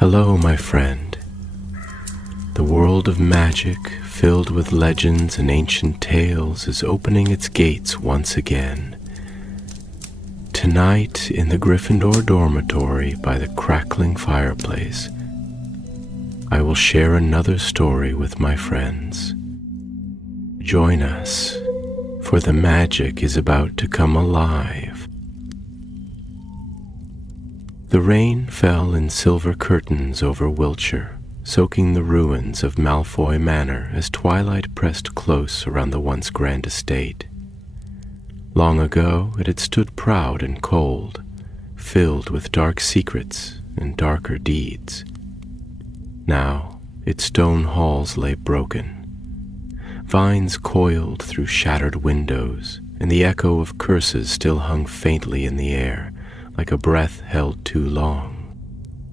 Hello, my friend. The world of magic, filled with legends and ancient tales, is opening its gates once again. Tonight, in the Gryffindor dormitory by the crackling fireplace, I will share another story with my friends. Join us, for the magic is about to come alive. The rain fell in silver curtains over Wiltshire, soaking the ruins of Malfoy Manor as twilight pressed close around the once grand estate. Long ago it had stood proud and cold, filled with dark secrets and darker deeds. Now its stone halls lay broken. Vines coiled through shattered windows, and the echo of curses still hung faintly in the air, like a breath held too long.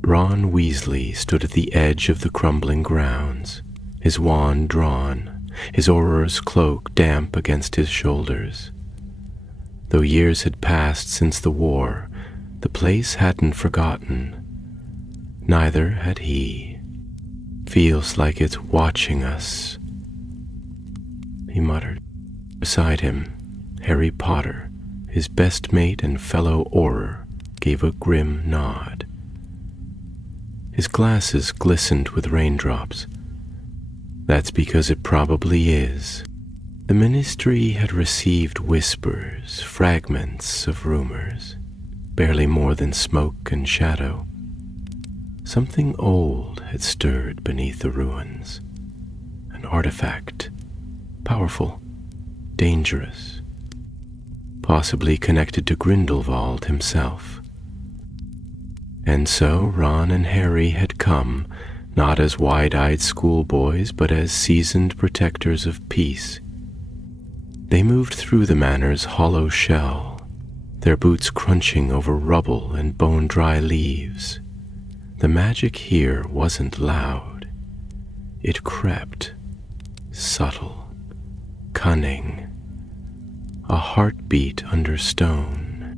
Ron Weasley stood at the edge of the crumbling grounds, his wand drawn, his Auror's cloak damp against his shoulders. Though years had passed since the war, the place hadn't forgotten. Neither had he. "Feels like it's watching us," he muttered. Beside him, Harry Potter, his best mate and fellow Auror, gave a grim nod. His glasses glistened with raindrops. "That's because it probably is." The Ministry had received whispers, fragments of rumors, barely more than smoke and shadow. Something old had stirred beneath the ruins. An artifact, powerful, dangerous, possibly connected to Grindelwald himself. And so Ron and Harry had come, not as wide-eyed schoolboys, but as seasoned protectors of peace. They moved through the manor's hollow shell, their boots crunching over rubble and bone-dry leaves. The magic here wasn't loud. It crept, subtle, cunning, a heartbeat under stone.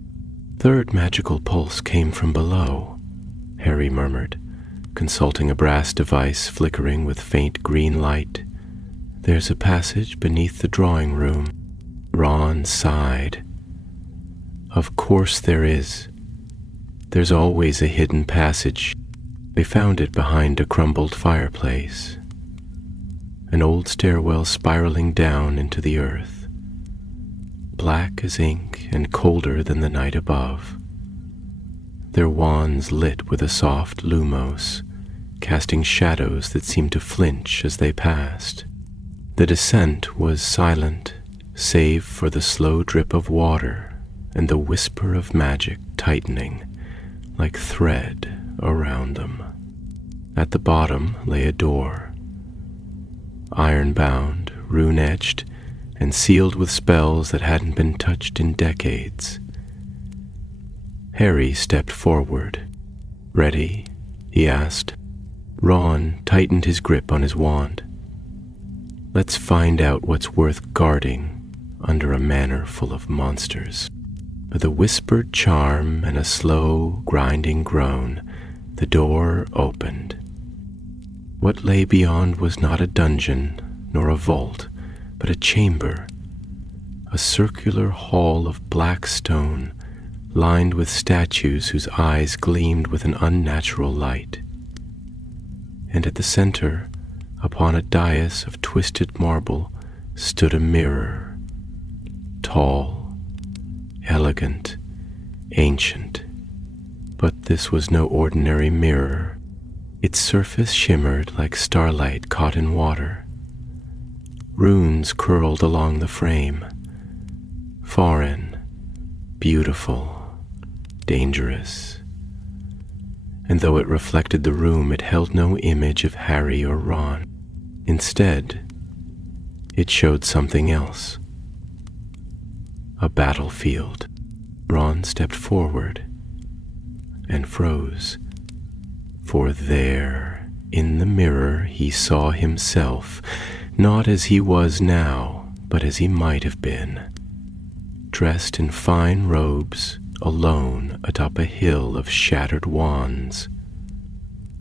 Third magical pulse came from below, Harry murmured, consulting a brass device flickering with faint green light. "There's a passage beneath the drawing room." Ron sighed. "Of course there is. There's always a hidden passage." They found it behind a crumbled fireplace, an old stairwell spiraling down into the earth, black as ink and colder than the night above. Their wands lit with a soft lumos, casting shadows that seemed to flinch as they passed. The descent was silent, save for the slow drip of water and the whisper of magic tightening like thread around them. At the bottom lay a door, iron-bound, rune-etched, and sealed with spells that hadn't been touched in decades. Harry stepped forward. "Ready?" he asked. Ron tightened his grip on his wand. "Let's find out what's worth guarding under a manor full of monsters." With a whispered charm and a slow, grinding groan, the door opened. What lay beyond was not a dungeon nor a vault, but a chamber, a circular hall of black stone, lined with statues whose eyes gleamed with an unnatural light. And at the center, upon a dais of twisted marble, stood a mirror, tall, elegant, ancient. But this was no ordinary mirror. Its surface shimmered like starlight caught in water. Runes curled along the frame, foreign, beautiful, dangerous. And though it reflected the room, it held no image of Harry or Ron. Instead, it showed something else. A battlefield. Ron stepped forward and froze, for there, in the mirror, he saw himself, not as he was now, but as he might have been, dressed in fine robes, alone atop a hill of shattered wands.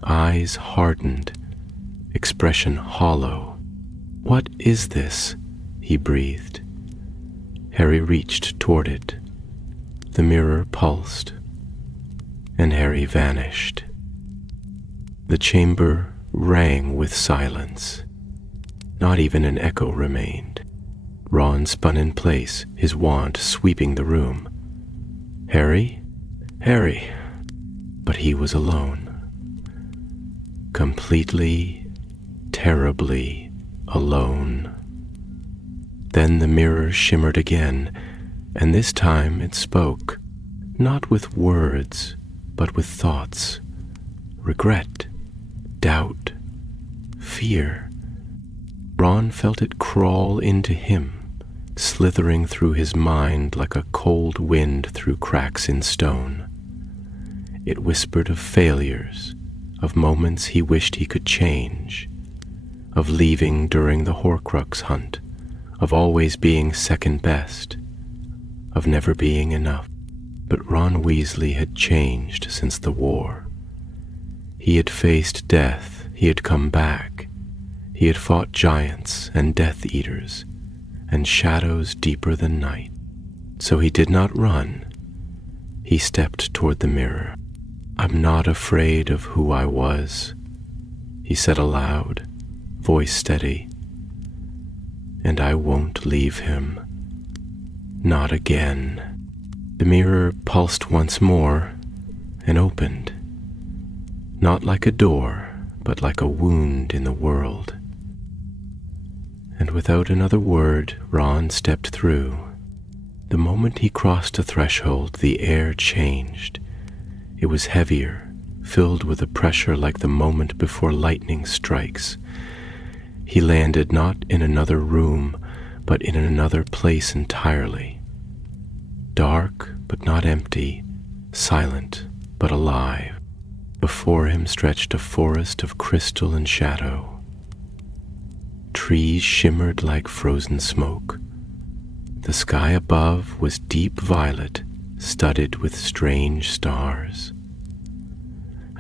eyes hardened, expression hollow. "What is this?" he breathed. Harry reached toward it. The mirror pulsed, and Harry vanished. The chamber rang with silence. Not even an echo remained. Ron spun in place, his wand sweeping the room. "Harry? Harry!" But he was alone. Completely, terribly alone. Then the mirror shimmered again, and this time it spoke, not with words, but with thoughts. Regret, doubt, fear. Ron felt it crawl into him, slithering through his mind like a cold wind through cracks in stone. It whispered of failures, of moments he wished he could change, of leaving during the Horcrux hunt, of always being second best, of never being enough. But Ron Weasley had changed since the war. He had faced death, he had come back, he had fought giants and Death Eaters, and shadows deeper than night. So he did not run. He stepped toward the mirror. "I'm not afraid of who I was," he said aloud, voice steady. "And I won't leave him. Not again." The mirror pulsed once more and opened. Not like a door, but like a wound in the world. And without another word, Ron stepped through. The moment he crossed the threshold, the air changed. It was heavier, filled with a pressure like the moment before lightning strikes. He landed not in another room, but in another place entirely. Dark, but not empty, silent, but alive. Before him stretched a forest of crystal and shadow. Trees shimmered like frozen smoke. The sky above was deep violet, studded with strange stars.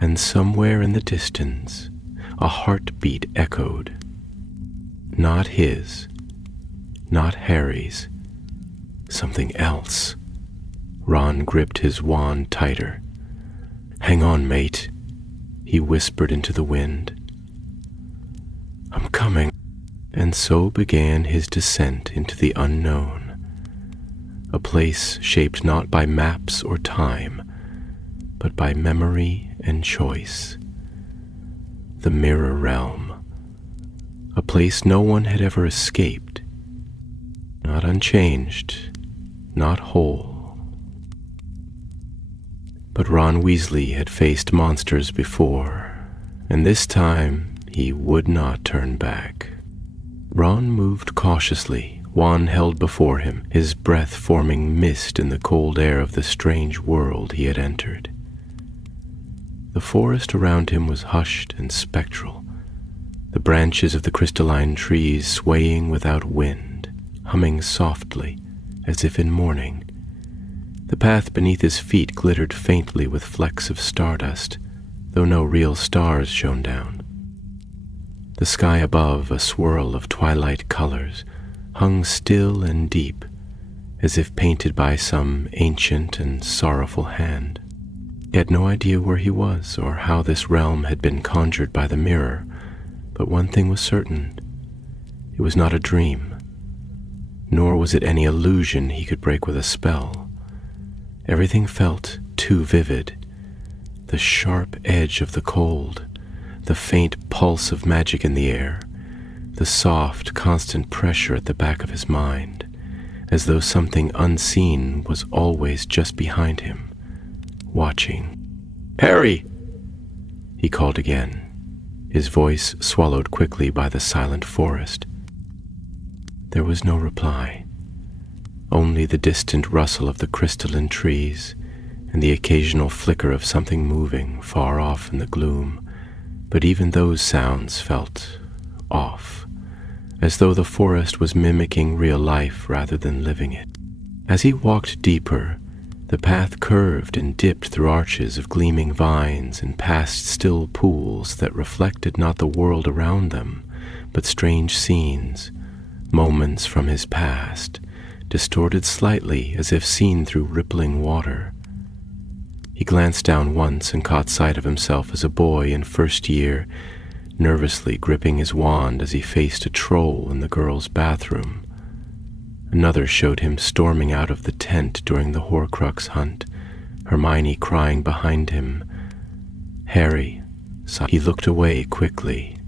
And somewhere in the distance, a heartbeat echoed. Not his, not Harry's, something else. Ron gripped his wand tighter. "Hang on, mate," he whispered into the wind. "I'm coming." And so began his descent into the unknown. A place shaped not by maps or time, but by memory and choice. The Mirror Realm. A place no one had ever escaped. Not unchanged, not whole. But Ron Weasley had faced monsters before, and this time he would not turn back. Ron moved cautiously, wand held before him, his breath forming mist in the cold air of the strange world he had entered. The forest around him was hushed and spectral, the branches of the crystalline trees swaying without wind, humming softly as if in mourning. The path beneath his feet glittered faintly with flecks of stardust, though no real stars shone down. The sky above, a swirl of twilight colors, hung still and deep, as if painted by some ancient and sorrowful hand. He had no idea where he was or how this realm had been conjured by the mirror, but one thing was certain. It was not a dream, nor was it any illusion he could break with a spell. Everything felt too vivid. The sharp edge of the cold, the faint pulse of magic in the air, the soft, constant pressure at the back of his mind, as though something unseen was always just behind him, watching. "Harry!" he called again, his voice swallowed quickly by the silent forest. There was no reply, only the distant rustle of the crystalline trees and the occasional flicker of something moving far off in the gloom. But even those sounds felt off, as though the forest was mimicking real life rather than living it. As he walked deeper, The path curved and dipped through arches of gleaming vines and past still pools that reflected not the world around them, but strange scenes, moments from his past, distorted slightly as if seen through rippling water. He glanced down once and caught sight of himself as a boy in first year, nervously gripping his wand as he faced a troll in the girls' bathroom. Another showed him storming out of the tent during the Horcrux hunt, Hermione crying behind him. Harry saw. He looked away quickly.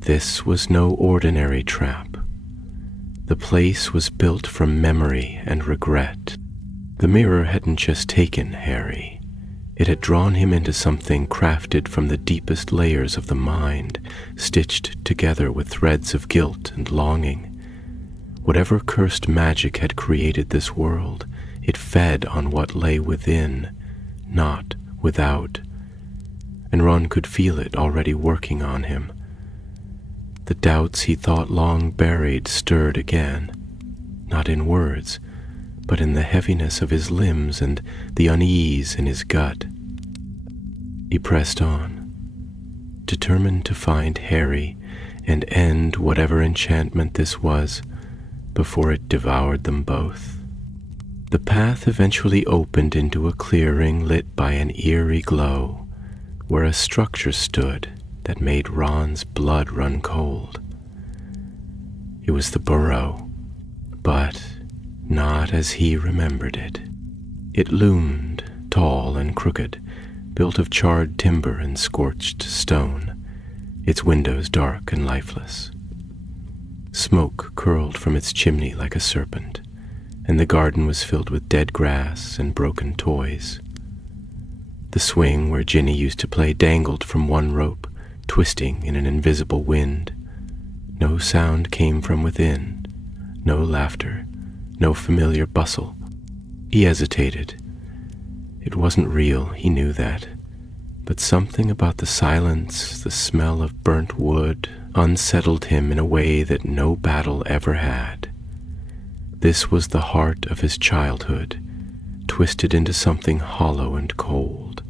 This was no ordinary trap. The place was built from memory and regret. The mirror hadn't just taken Harry. It had drawn him into something crafted from the deepest layers of the mind, stitched together with threads of guilt and longing. Whatever cursed magic had created this world, it fed on what lay within, not without. And Ron could feel it already working on him. The doubts he thought long buried stirred again, not in words, but in the heaviness of his limbs and the unease in his gut. He pressed on, determined to find Harry and end whatever enchantment this was before it devoured them both. The path eventually opened into a clearing lit by an eerie glow, where a structure stood that made Ron's blood run cold. It was the burrow, but not as he remembered it. It loomed, tall and crooked, built of charred timber and scorched stone, its windows dark and lifeless. Smoke curled from its chimney like a serpent, and the garden was filled with dead grass and broken toys. The swing where Ginny used to play dangled from one rope, twisting in an invisible wind. No sound came from within, no laughter, no familiar bustle. He hesitated. It wasn't real, he knew that, but something about the silence, the smell of burnt wood, unsettled him in a way that no battle ever had. This was the heart of his childhood, twisted into something hollow and cold,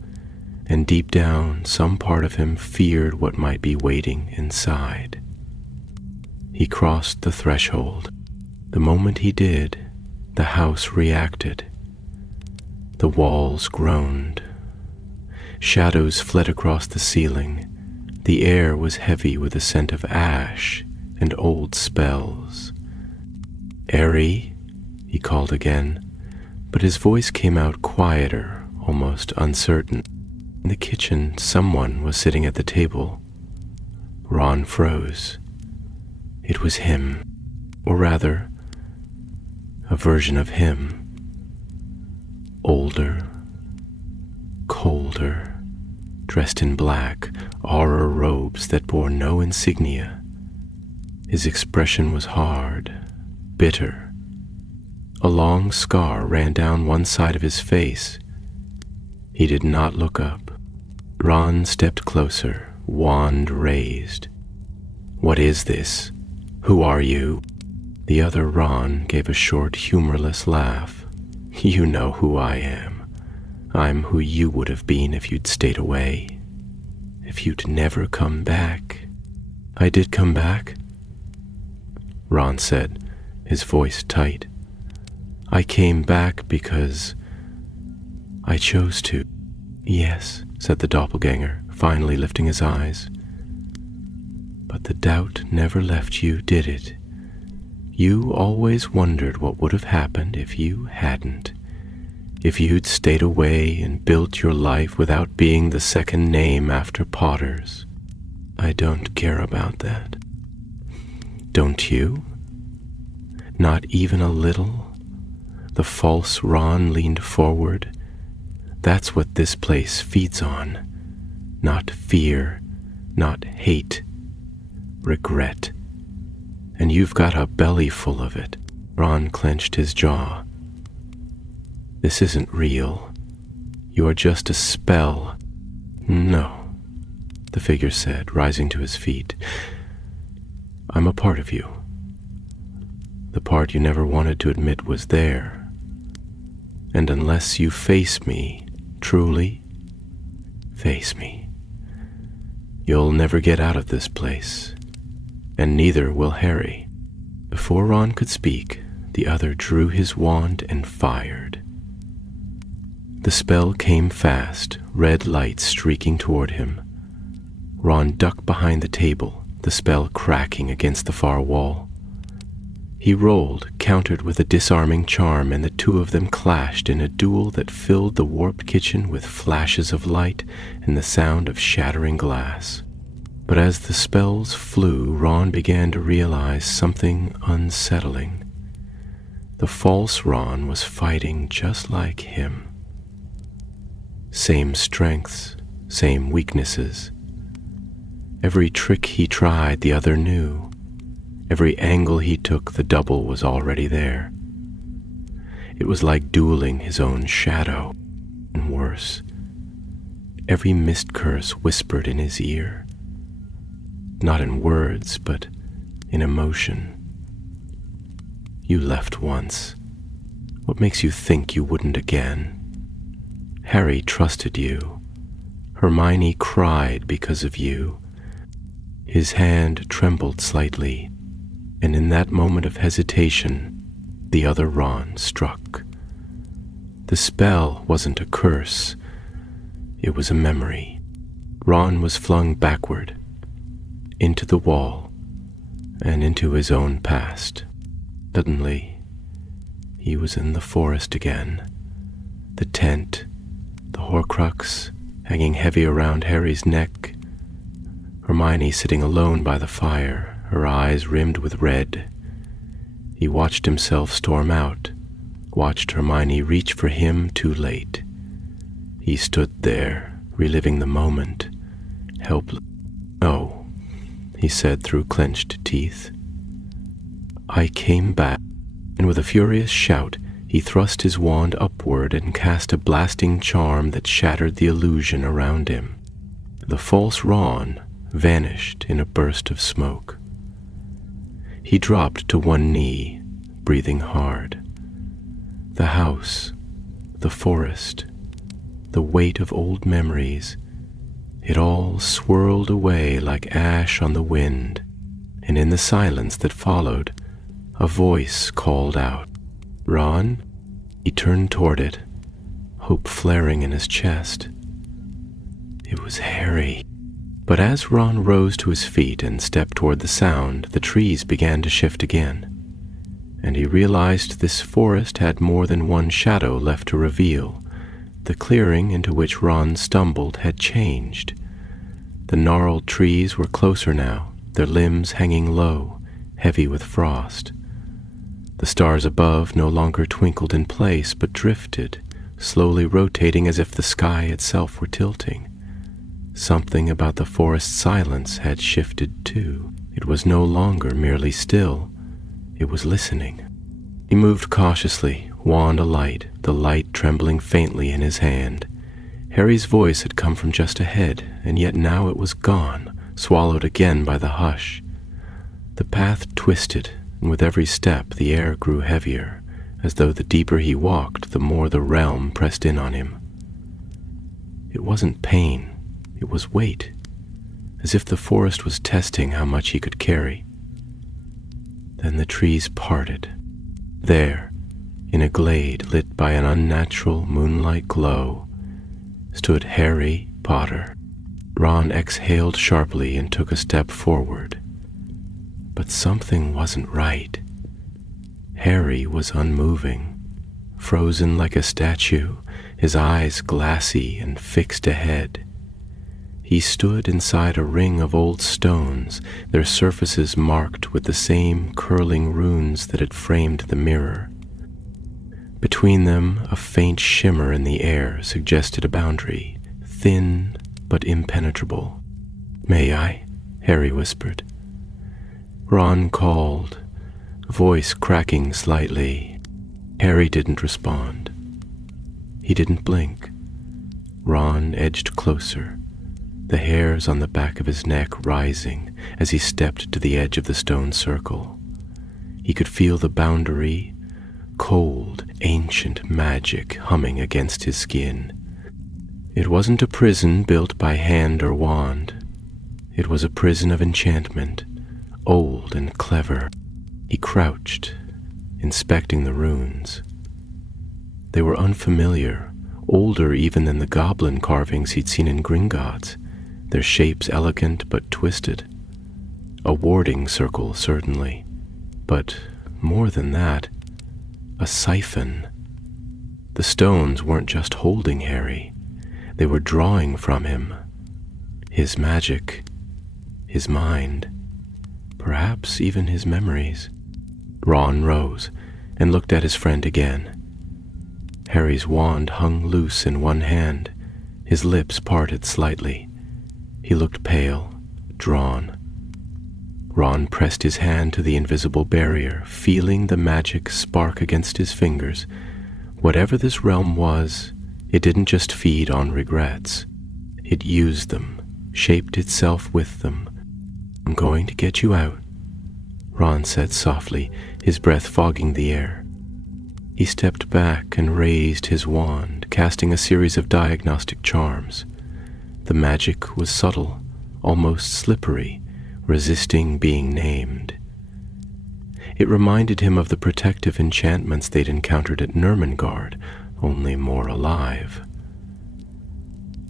and deep down some part of him feared what might be waiting inside. He crossed the threshold. The moment he did, the house reacted. The walls groaned. Shadows fled across the ceiling. The air was heavy with a scent of ash and old spells. "Harry," he called again, but his voice came out quieter, almost uncertain. In the kitchen, someone was sitting at the table. Ron froze. It was him, or rather, a version of him. Older, colder, dressed in black, aura robes that bore no insignia. His expression was hard, bitter. A long scar ran down one side of his face. He did not look up. Ron stepped closer, wand raised. "What is this? Who are you?" The other Ron gave a short, humorless laugh. "You know who I am. I'm who you would have been if you'd stayed away. If you'd never come back." "I did come back," Ron said, his voice tight. "I came back because I chose to." "Yes," said the doppelganger, finally lifting his eyes. "But the doubt never left you, did it? You always wondered what would have happened if you hadn't. If you'd stayed away and built your life without being the second name after Potter's." "I don't care about that." "Don't you? Not even a little?" The false Ron leaned forward. "That's what this place feeds on. Not fear, not hate, regret. And you've got a belly full of it." Ron clenched his jaw. "This isn't real. You're just a spell." "No," the figure said, rising to his feet. "I'm a part of you. The part you never wanted to admit was there. And unless you face me, truly face me, you'll never get out of this place, and neither will Harry." Before Ron could speak, the other drew his wand and fired. The spell came fast, red light streaking toward him. Ron ducked behind the table, the spell cracking against the far wall. He rolled, countered with a disarming charm, and the two of them clashed in a duel that filled the warped kitchen with flashes of light and the sound of shattering glass. But as the spells flew, Ron began to realize something unsettling. The false Ron was fighting just like him. Same strengths, same weaknesses. Every trick he tried, the other knew. Every angle he took, the double was already there. It was like dueling his own shadow, and worse. Every mist curse whispered in his ear. Not in words, but in emotion. "You left once. What makes you think you wouldn't again? Harry trusted you. Hermione cried because of you." His hand trembled slightly, and in that moment of hesitation, the other Ron struck. The spell wasn't a curse. It was a memory. Ron was flung backward, into the wall, and into his own past. Suddenly, he was in the forest again. The tent, the Horcrux hanging heavy around Harry's neck, Hermione sitting alone by the fire, her eyes rimmed with red. He watched himself storm out, watched Hermione reach for him too late. He stood there, reliving the moment, helpless. "No," he said through clenched teeth. "I came back," and with a furious shout, he thrust his wand upward and cast a blasting charm that shattered the illusion around him. The false Ron vanished in a burst of smoke. He dropped to one knee, breathing hard. The house, the forest, the weight of old memories, it all swirled away like ash on the wind, and in the silence that followed, a voice called out, "Ron?" He turned toward it, hope flaring in his chest. It was Harry. But as Ron rose to his feet and stepped toward the sound, the trees began to shift again, and he realized this forest had more than one shadow left to reveal. The clearing into which Ron stumbled had changed. The gnarled trees were closer now, their limbs hanging low, heavy with frost. The stars above no longer twinkled in place, but drifted, slowly rotating as if the sky itself were tilting. Something about the forest's silence had shifted too. It was no longer merely still, it was listening. He moved cautiously, wand alight, the light trembling faintly in his hand. Harry's voice had come from just ahead, and yet now it was gone, swallowed again by the hush. The path twisted, and with every step the air grew heavier, as though the deeper he walked, the more the realm pressed in on him. It wasn't pain. It was weight, as if the forest was testing how much he could carry. Then the trees parted. There, in a glade lit by an unnatural moonlight glow, stood Harry Potter. Ron exhaled sharply and took a step forward. But something wasn't right. Harry was unmoving, frozen like a statue, his eyes glassy and fixed ahead. He stood inside a ring of old stones, their surfaces marked with the same curling runes that had framed the mirror. Between them, a faint shimmer in the air suggested a boundary, thin but impenetrable. "May I?" Harry whispered. Ron called, voice cracking slightly. Harry didn't respond. He didn't blink. Ron edged closer, the hairs on the back of his neck rising as he stepped to the edge of the stone circle. He could feel the boundary cold, ancient magic humming against his skin. It wasn't a prison built by hand or wand. It was a prison of enchantment, old and clever. He crouched, inspecting the runes. They were unfamiliar, older even than the goblin carvings he'd seen in Gringotts, their shapes elegant but twisted. A warding circle, certainly, but more than that, a siphon. The stones weren't just holding Harry, they were drawing from him. His magic, his mind, perhaps even his memories. Ron rose and looked at his friend again. Harry's wand hung loose in one hand, his lips parted slightly. He looked pale, drawn. Ron pressed his hand to the invisible barrier, feeling the magic spark against his fingers. Whatever this realm was, it didn't just feed on regrets. It used them, shaped itself with them. "I'm going to get you out," Ron said softly, his breath fogging the air. He stepped back and raised his wand, casting a series of diagnostic charms. The magic was subtle, almost slippery, resisting being named. It reminded him of the protective enchantments they'd encountered at Nurmengard, only more alive.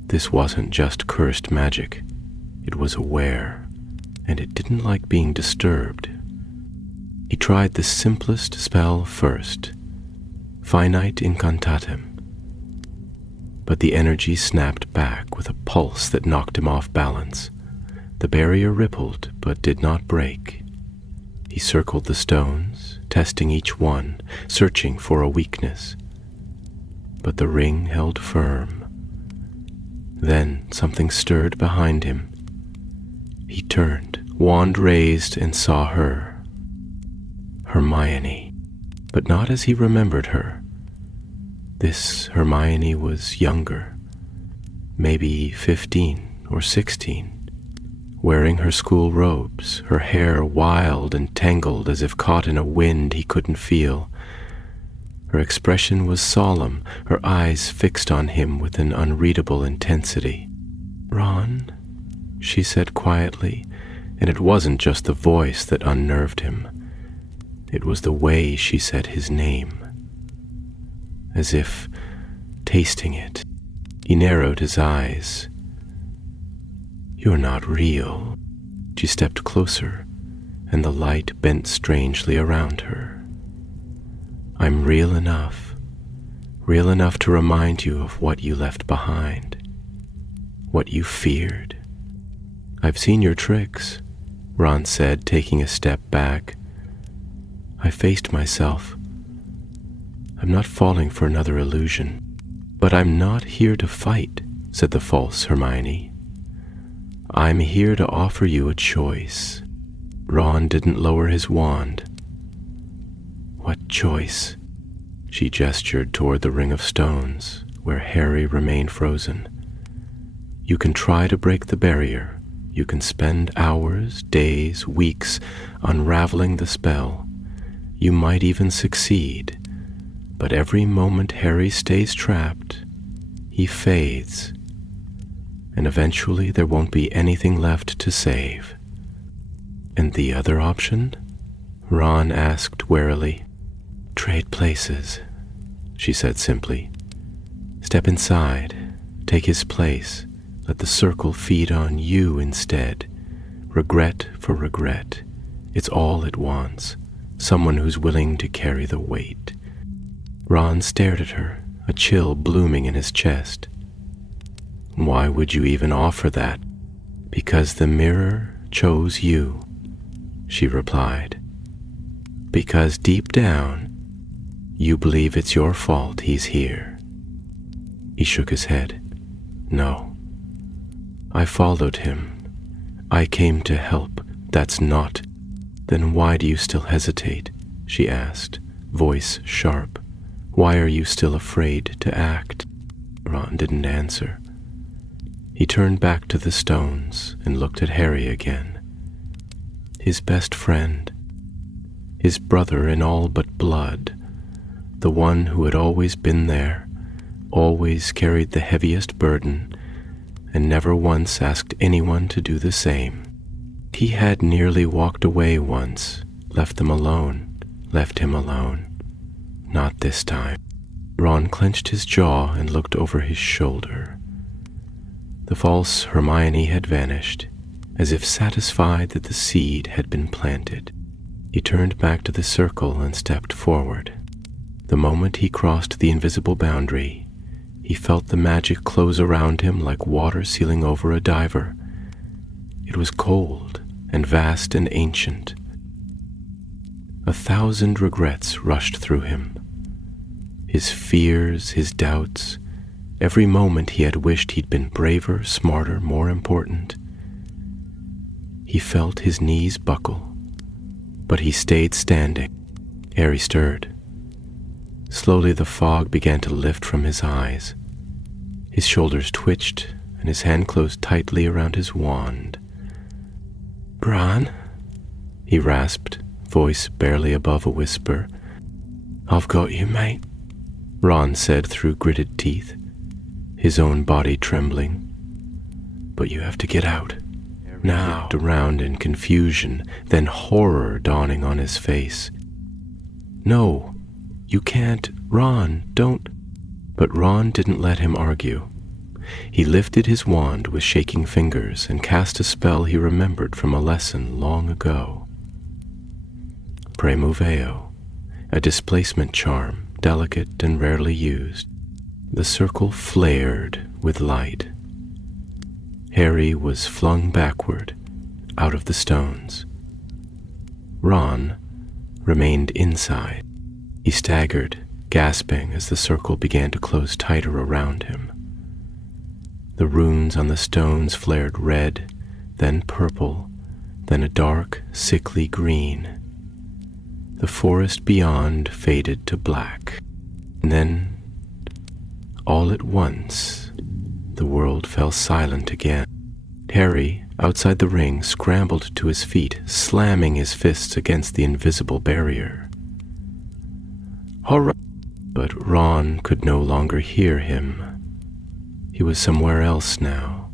This wasn't just cursed magic. It was aware, and it didn't like being disturbed. He tried the simplest spell first, Finite Incantatem. But the energy snapped back with a pulse that knocked him off balance. The barrier rippled, but did not break. He circled the stones, testing each one, searching for a weakness. But the ring held firm. Then something stirred behind him. He turned, wand raised, and saw her. Hermione, but not as he remembered her. This Hermione was younger, maybe 15 or 16, wearing her school robes, her hair wild and tangled as if caught in a wind he couldn't feel. Her expression was solemn, her eyes fixed on him with an unreadable intensity. "Ron," she said quietly, and it wasn't just the voice that unnerved him. It was the way she said his name. As if tasting it, he narrowed his eyes. "You're not real." She stepped closer, and the light bent strangely around her. "I'm real enough to remind you of what you left behind, what you feared." "I've seen your tricks," Ron said, taking a step back. "I faced myself. I'm not falling for another illusion." "But I'm not here to fight," said the false Hermione. "I'm here to offer you a choice." Ron didn't lower his wand. "What choice?" She gestured toward the ring of stones, where Harry remained frozen. "You can try to break the barrier. You can spend hours, days, weeks unraveling the spell. You might even succeed. But every moment Harry stays trapped, he fades, and eventually there won't be anything left to save." "And the other option?" Ron asked warily. "Trade places," she said simply. "Step inside, take his place, let the circle feed on you instead. Regret for regret, it's all it wants, someone who's willing to carry the weight." Ron stared at her, a chill blooming in his chest. "Why would you even offer that?" "Because the mirror chose you," she replied. "Because deep down, you believe it's your fault he's here." He shook his head. "No. I followed him. I came to help. That's not." "Then why do you still hesitate?" she asked, voice sharp. "Why are you still afraid to act?" Ron didn't answer. He turned back to the stones and looked at Harry again. His best friend, his brother in all but blood, the one who had always been there, always carried the heaviest burden, and never once asked anyone to do the same. He had nearly walked away once, left him alone. Not this time. Ron clenched his jaw and looked over his shoulder. The false Hermione had vanished, as if satisfied that the seed had been planted. He turned back to the circle and stepped forward. The moment he crossed the invisible boundary, he felt the magic close around him like water sealing over a diver. It was cold and vast and ancient. 1,000 regrets rushed through him. His fears, his doubts, every moment he had wished he'd been braver, smarter, more important. He felt his knees buckle, but he stayed standing. Harry stirred. Slowly the fog began to lift from his eyes. His shoulders twitched, and his hand closed tightly around his wand. "Ron," he rasped, voice barely above a whisper. "I've got you, mate," Ron said through gritted teeth, his own body trembling. "But you have to get out. Now." He looked around in confusion, then horror dawning on his face. "No, you can't. Ron, don't." But Ron didn't let him argue. He lifted his wand with shaking fingers and cast a spell he remembered from a lesson long ago. Premoveo, a displacement charm, delicate and rarely used. The circle flared with light. Harry was flung backward, out of the stones. Ron remained inside. He staggered, gasping as the circle began to close tighter around him. The runes on the stones flared red, then purple, then a dark, sickly green. The forest beyond faded to black. And then, all at once, the world fell silent again. Harry, outside the ring, scrambled to his feet, slamming his fists against the invisible barrier. "Horror!" But Ron could no longer hear him. He was somewhere else now,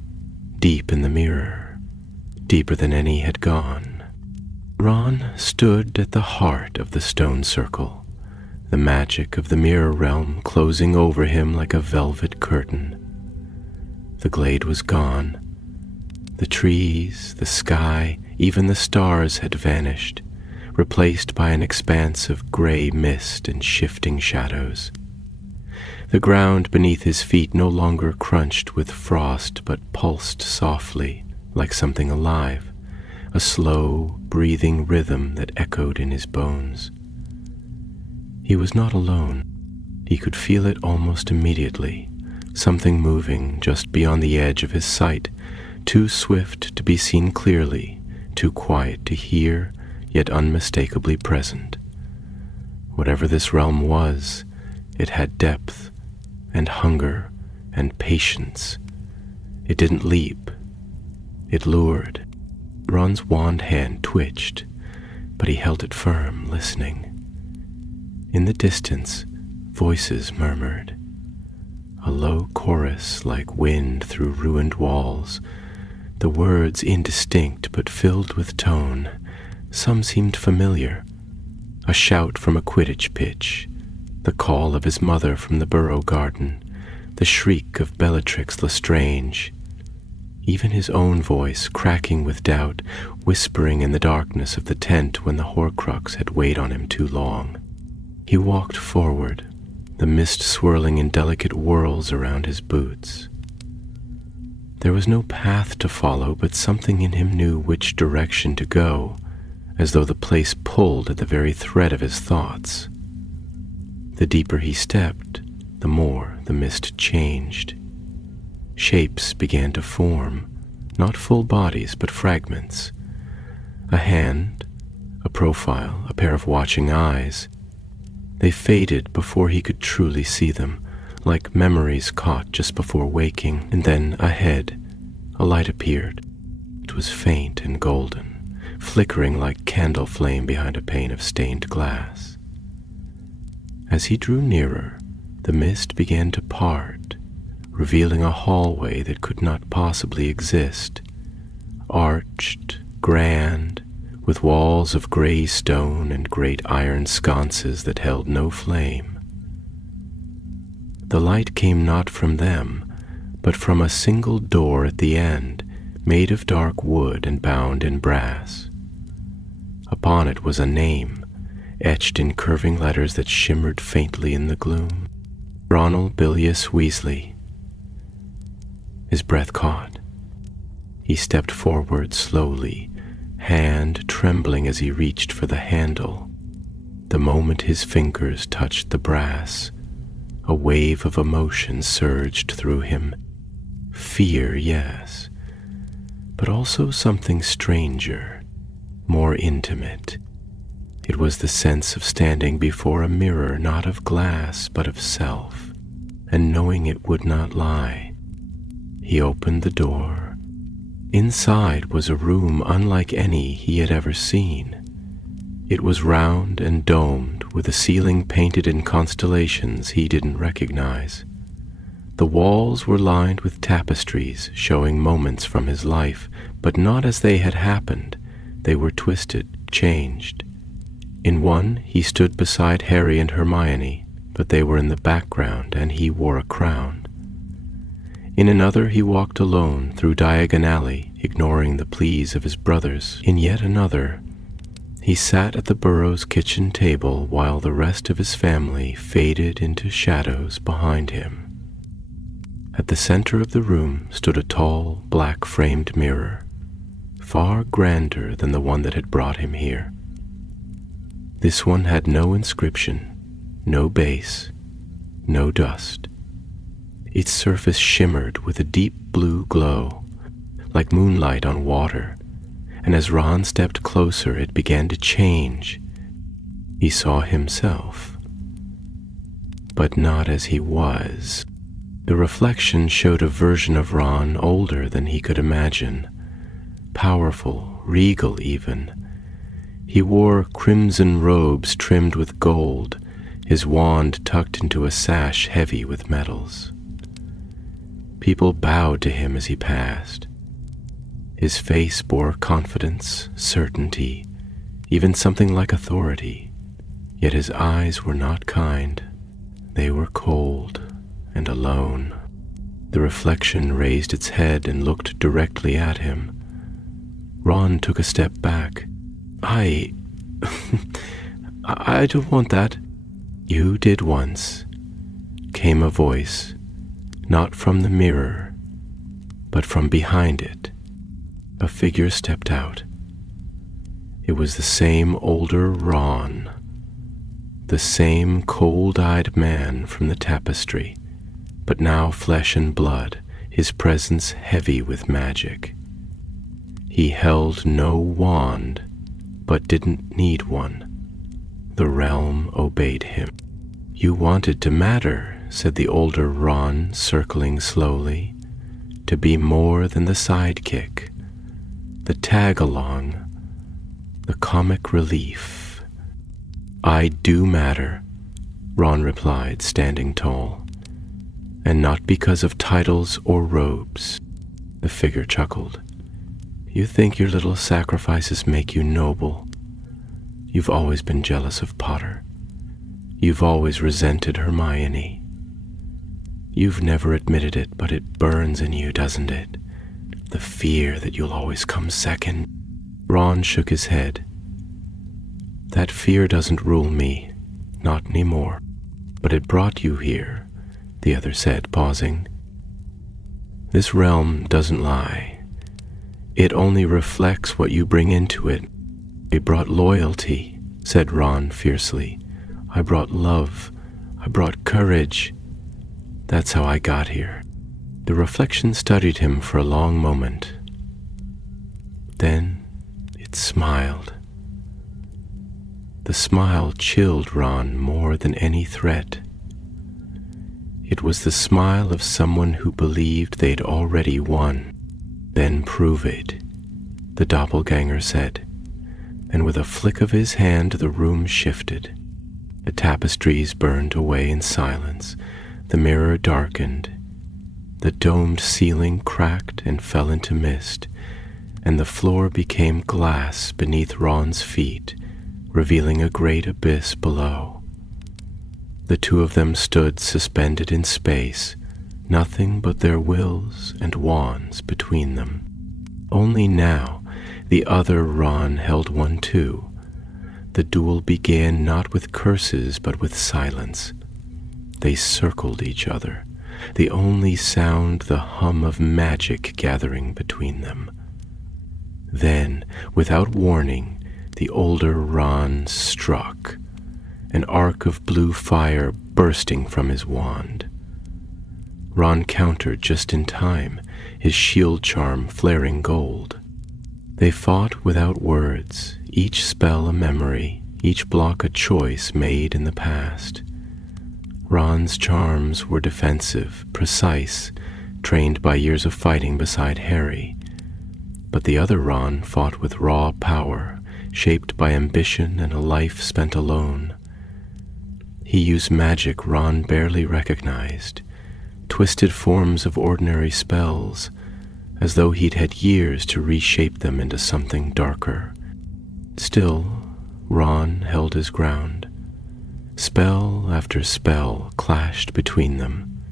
deep in the mirror, deeper than any had gone. Ron stood at the heart of the stone circle, the magic of the mirror realm closing over him like a velvet curtain. The glade was gone. The trees, the sky, even the stars had vanished, replaced by an expanse of gray mist and shifting shadows. The ground beneath his feet no longer crunched with frost, but pulsed softly, like something alive, a slow, breathing rhythm that echoed in his bones. He was not alone. He could feel it almost immediately, something moving just beyond the edge of his sight, too swift to be seen clearly, too quiet to hear, yet unmistakably present. Whatever this realm was, it had depth and hunger and patience. It didn't leap. It lured. Ron's wand hand twitched, but he held it firm, listening. In the distance, voices murmured. A low chorus like wind through ruined walls, the words indistinct but filled with tone. Some seemed familiar. A shout from a Quidditch pitch, the call of his mother from the Burrow Garden, the shriek of Bellatrix Lestrange. Even his own voice, cracking with doubt, whispering in the darkness of the tent when the Horcrux had weighed on him too long. He walked forward, the mist swirling in delicate whirls around his boots. There was no path to follow, but something in him knew which direction to go, as though the place pulled at the very thread of his thoughts. The deeper he stepped, the more the mist changed. Shapes began to form, not full bodies, but fragments. A hand, a profile, a pair of watching eyes. They faded before he could truly see them, like memories caught just before waking, and then a head. A light appeared. It was faint and golden, flickering like candle flame behind a pane of stained glass. As he drew nearer, the mist began to part, revealing a hallway that could not possibly exist, arched, grand, with walls of gray stone and great iron sconces that held no flame. The light came not from them, but from a single door at the end, made of dark wood and bound in brass. Upon it was a name, etched in curving letters that shimmered faintly in the gloom. Ronald Bilious Weasley. His breath caught. He stepped forward slowly, hand trembling as he reached for the handle. The moment his fingers touched the brass, a wave of emotion surged through him. Fear, yes, but also something stranger, more intimate. It was the sense of standing before a mirror not of glass but of self, and knowing it would not lie. He opened the door. Inside was a room unlike any he had ever seen. It was round and domed, with a ceiling painted in constellations he didn't recognize. The walls were lined with tapestries showing moments from his life, but not as they had happened. They were twisted, changed. In one, he stood beside Harry and Hermione, but they were in the background and he wore a crown. In another, he walked alone through Diagon Alley, ignoring the pleas of his brothers. In yet another, he sat at the Burrows' kitchen table while the rest of his family faded into shadows behind him. At the center of the room stood a tall, black-framed mirror, far grander than the one that had brought him here. This one had no inscription, no base, no dust. Its surface shimmered with a deep blue glow, like moonlight on water, and as Ron stepped closer, it began to change. He saw himself, but not as he was. The reflection showed a version of Ron older than he could imagine, powerful, regal even. He wore crimson robes trimmed with gold, his wand tucked into a sash heavy with metals. People bowed to him as he passed. His face bore confidence, certainty, even something like authority. Yet his eyes were not kind. They were cold and alone. The reflection raised its head and looked directly at him. Ron took a step back. I don't want that. You did once, came a voice, not from the mirror, but from behind it. A figure stepped out. It was the same older Ron, the same cold-eyed man from the tapestry, but now flesh and blood, his presence heavy with magic. He held no wand, but didn't need one. The realm obeyed him. You wanted to matter, said the older Ron, circling slowly, to be more than the sidekick, the tag-along, the comic relief. I do matter, Ron replied, standing tall, and not because of titles or robes. The figure chuckled. You think your little sacrifices make you noble. You've always been jealous of Potter. You've always resented Hermione. You've never admitted it, but it burns in you, doesn't it? The fear that you'll always come second. Ron shook his head. That fear doesn't rule me, not anymore. But it brought you here, the other said, pausing. This realm doesn't lie. It only reflects what you bring into it. It brought loyalty, said Ron fiercely. I brought love. I brought courage. That's how I got here. The reflection studied him for a long moment. Then it smiled. The smile chilled Ron more than any threat. It was the smile of someone who believed they'd already won. Then prove it, the doppelganger said, and with a flick of his hand the room shifted. The tapestries burned away in silence, the mirror darkened, the domed ceiling cracked and fell into mist, and the floor became glass beneath Ron's feet, revealing a great abyss below. The two of them stood suspended in space, nothing but their wills and wands between them. Only now the other Ron held one too. The duel began not with curses but with silence. They circled each other, the only sound the hum of magic gathering between them. Then, without warning, the older Ron struck, an arc of blue fire bursting from his wand. Ron countered just in time, his shield charm flaring gold. They fought without words, each spell a memory, each block a choice made in the past. Ron's charms were defensive, precise, trained by years of fighting beside Harry. But the other Ron fought with raw power, shaped by ambition and a life spent alone. He used magic Ron barely recognized, twisted forms of ordinary spells, as though he'd had years to reshape them into something darker. Still, Ron held his ground. Spell after spell clashed between them,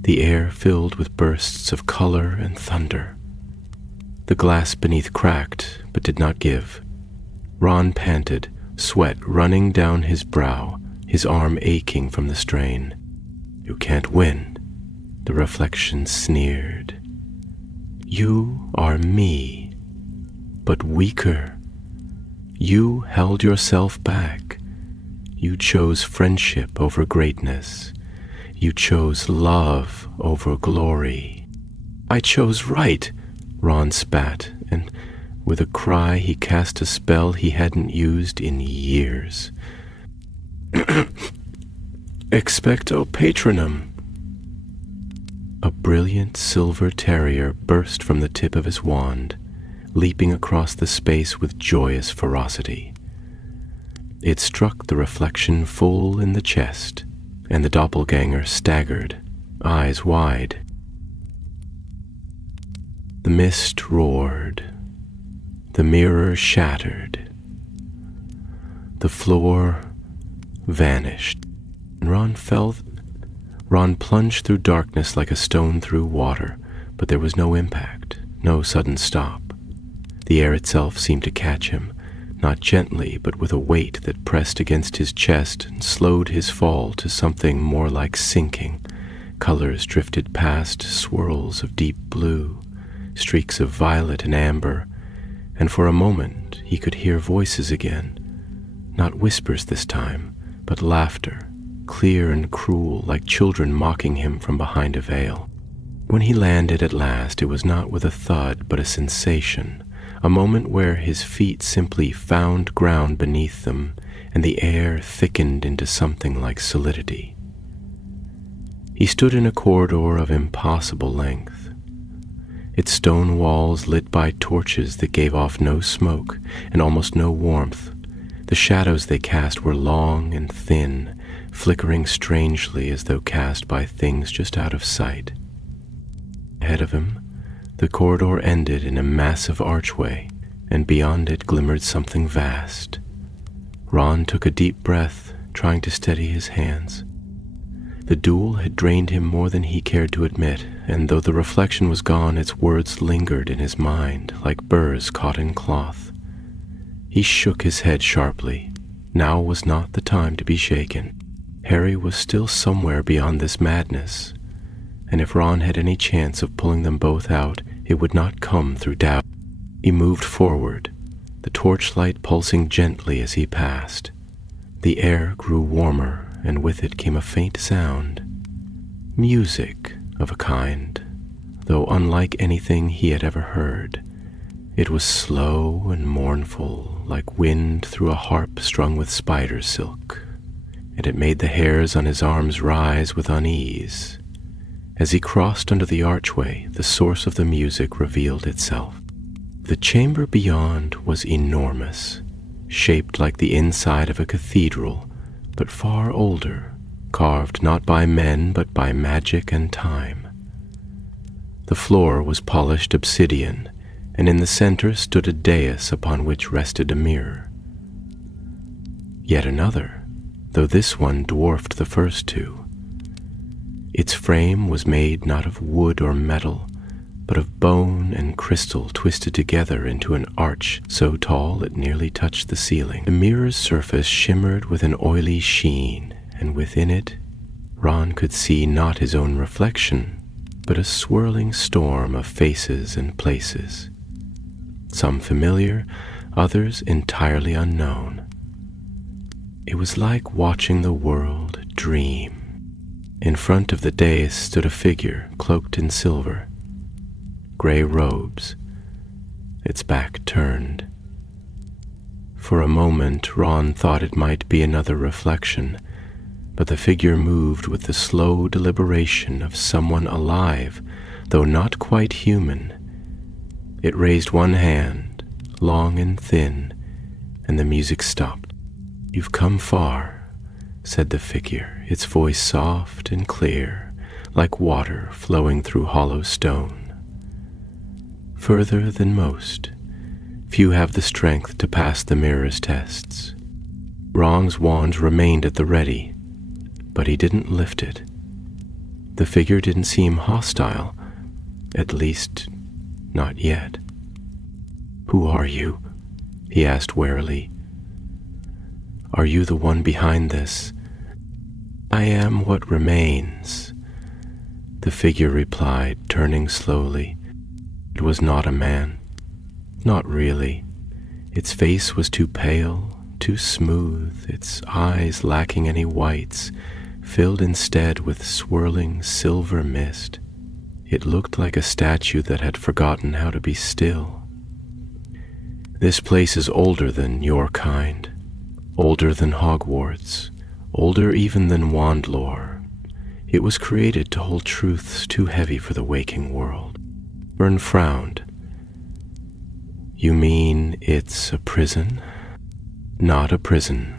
the air filled with bursts of color and thunder. The glass beneath cracked, but did not give. Ron panted, sweat running down his brow, his arm aching from the strain. "You can't win," the reflection sneered. "You are me, but weaker. You held yourself back. You chose friendship over greatness. You chose love over glory." "I chose right," Ron spat, and with a cry he cast a spell he hadn't used in years. "Expecto Patronum." A brilliant silver terrier burst from the tip of his wand, leaping across the space with joyous ferocity. It struck the reflection full in the chest, and the doppelganger staggered, eyes wide. The mist roared. The mirror shattered. The floor vanished. Ron plunged through darkness like a stone through water, but there was no impact, no sudden stop. The air itself seemed to catch him, not gently, but with a weight that pressed against his chest and slowed his fall to something more like sinking. Colors drifted past, swirls of deep blue, streaks of violet and amber, and for a moment he could hear voices again, not whispers this time, but laughter, clear and cruel, like children mocking him from behind a veil. When he landed at last, it was not with a thud, but a sensation, a moment where his feet simply found ground beneath them, and the air thickened into something like solidity. He stood in a corridor of impossible length, its stone walls lit by torches that gave off no smoke and almost no warmth. The shadows they cast were long and thin, flickering strangely as though cast by things just out of sight. Ahead of him, the corridor ended in a massive archway, and beyond it glimmered something vast. Ron took a deep breath, trying to steady his hands. The duel had drained him more than he cared to admit, and though the reflection was gone, its words lingered in his mind like burrs caught in cloth. He shook his head sharply. Now was not the time to be shaken. Harry was still somewhere beyond this madness, and if Ron had any chance of pulling them both out, it would not come through doubt. He moved forward, the torchlight pulsing gently as he passed. The air grew warmer, and with it came a faint sound. Music of a kind, though unlike anything he had ever heard. It was slow and mournful, like wind through a harp strung with spider silk, and it made the hairs on his arms rise with unease. As he crossed under the archway, the source of the music revealed itself. The chamber beyond was enormous, shaped like the inside of a cathedral, but far older, carved not by men but by magic and time. The floor was polished obsidian, and in the center stood a dais upon which rested a mirror. Yet another, though this one dwarfed the first two. Its frame was made not of wood or metal, but of bone and crystal twisted together into an arch so tall it nearly touched the ceiling. The mirror's surface shimmered with an oily sheen, and within it, Ron could see not his own reflection, but a swirling storm of faces and places. Some familiar, others entirely unknown. It was like watching the world dream. In front of the dais stood a figure cloaked in silver, gray robes, its back turned. For a moment, Ron thought it might be another reflection, but the figure moved with the slow deliberation of someone alive, though not quite human. It raised one hand, long and thin, and the music stopped. "You've come far," said the figure, its voice soft and clear, like water flowing through hollow stone. "Further than most. Few have the strength to pass the mirror's tests." Ron's wand remained at the ready, but he didn't lift it. The figure didn't seem hostile, at least not yet. "Who are you?" he asked warily. "Are you the one behind this?" "I am what remains," the figure replied, turning slowly. It was not a man. Not really. Its face was too pale, too smooth, its eyes lacking any whites, filled instead with swirling silver mist. It looked like a statue that had forgotten how to be still. "This place is older than your kind, older than Hogwarts, older even than wand lore. It was created to hold truths too heavy for the waking world." Vern frowned. "You mean it's a prison?" "Not a prison,"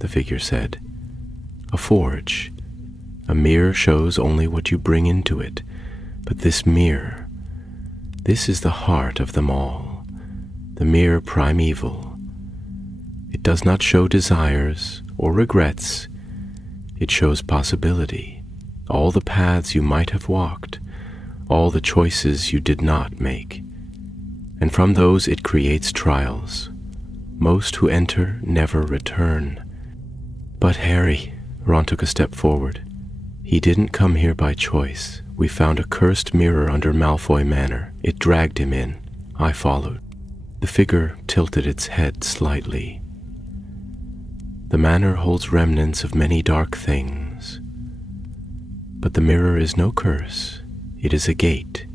the figure said. "A forge. A mirror shows only what you bring into it, but this mirror, this is the heart of them all, the mirror primeval. It does not show desires or regrets. It shows possibility, all the paths you might have walked, all the choices you did not make. And from those it creates trials. Most who enter never return." "But Harry," Ron took a step forward, "he didn't come here by choice. We found a cursed mirror under Malfoy Manor. It dragged him in. I followed." The figure tilted its head slightly. "The manor holds remnants of many dark things. But the mirror is no curse. It is a gate,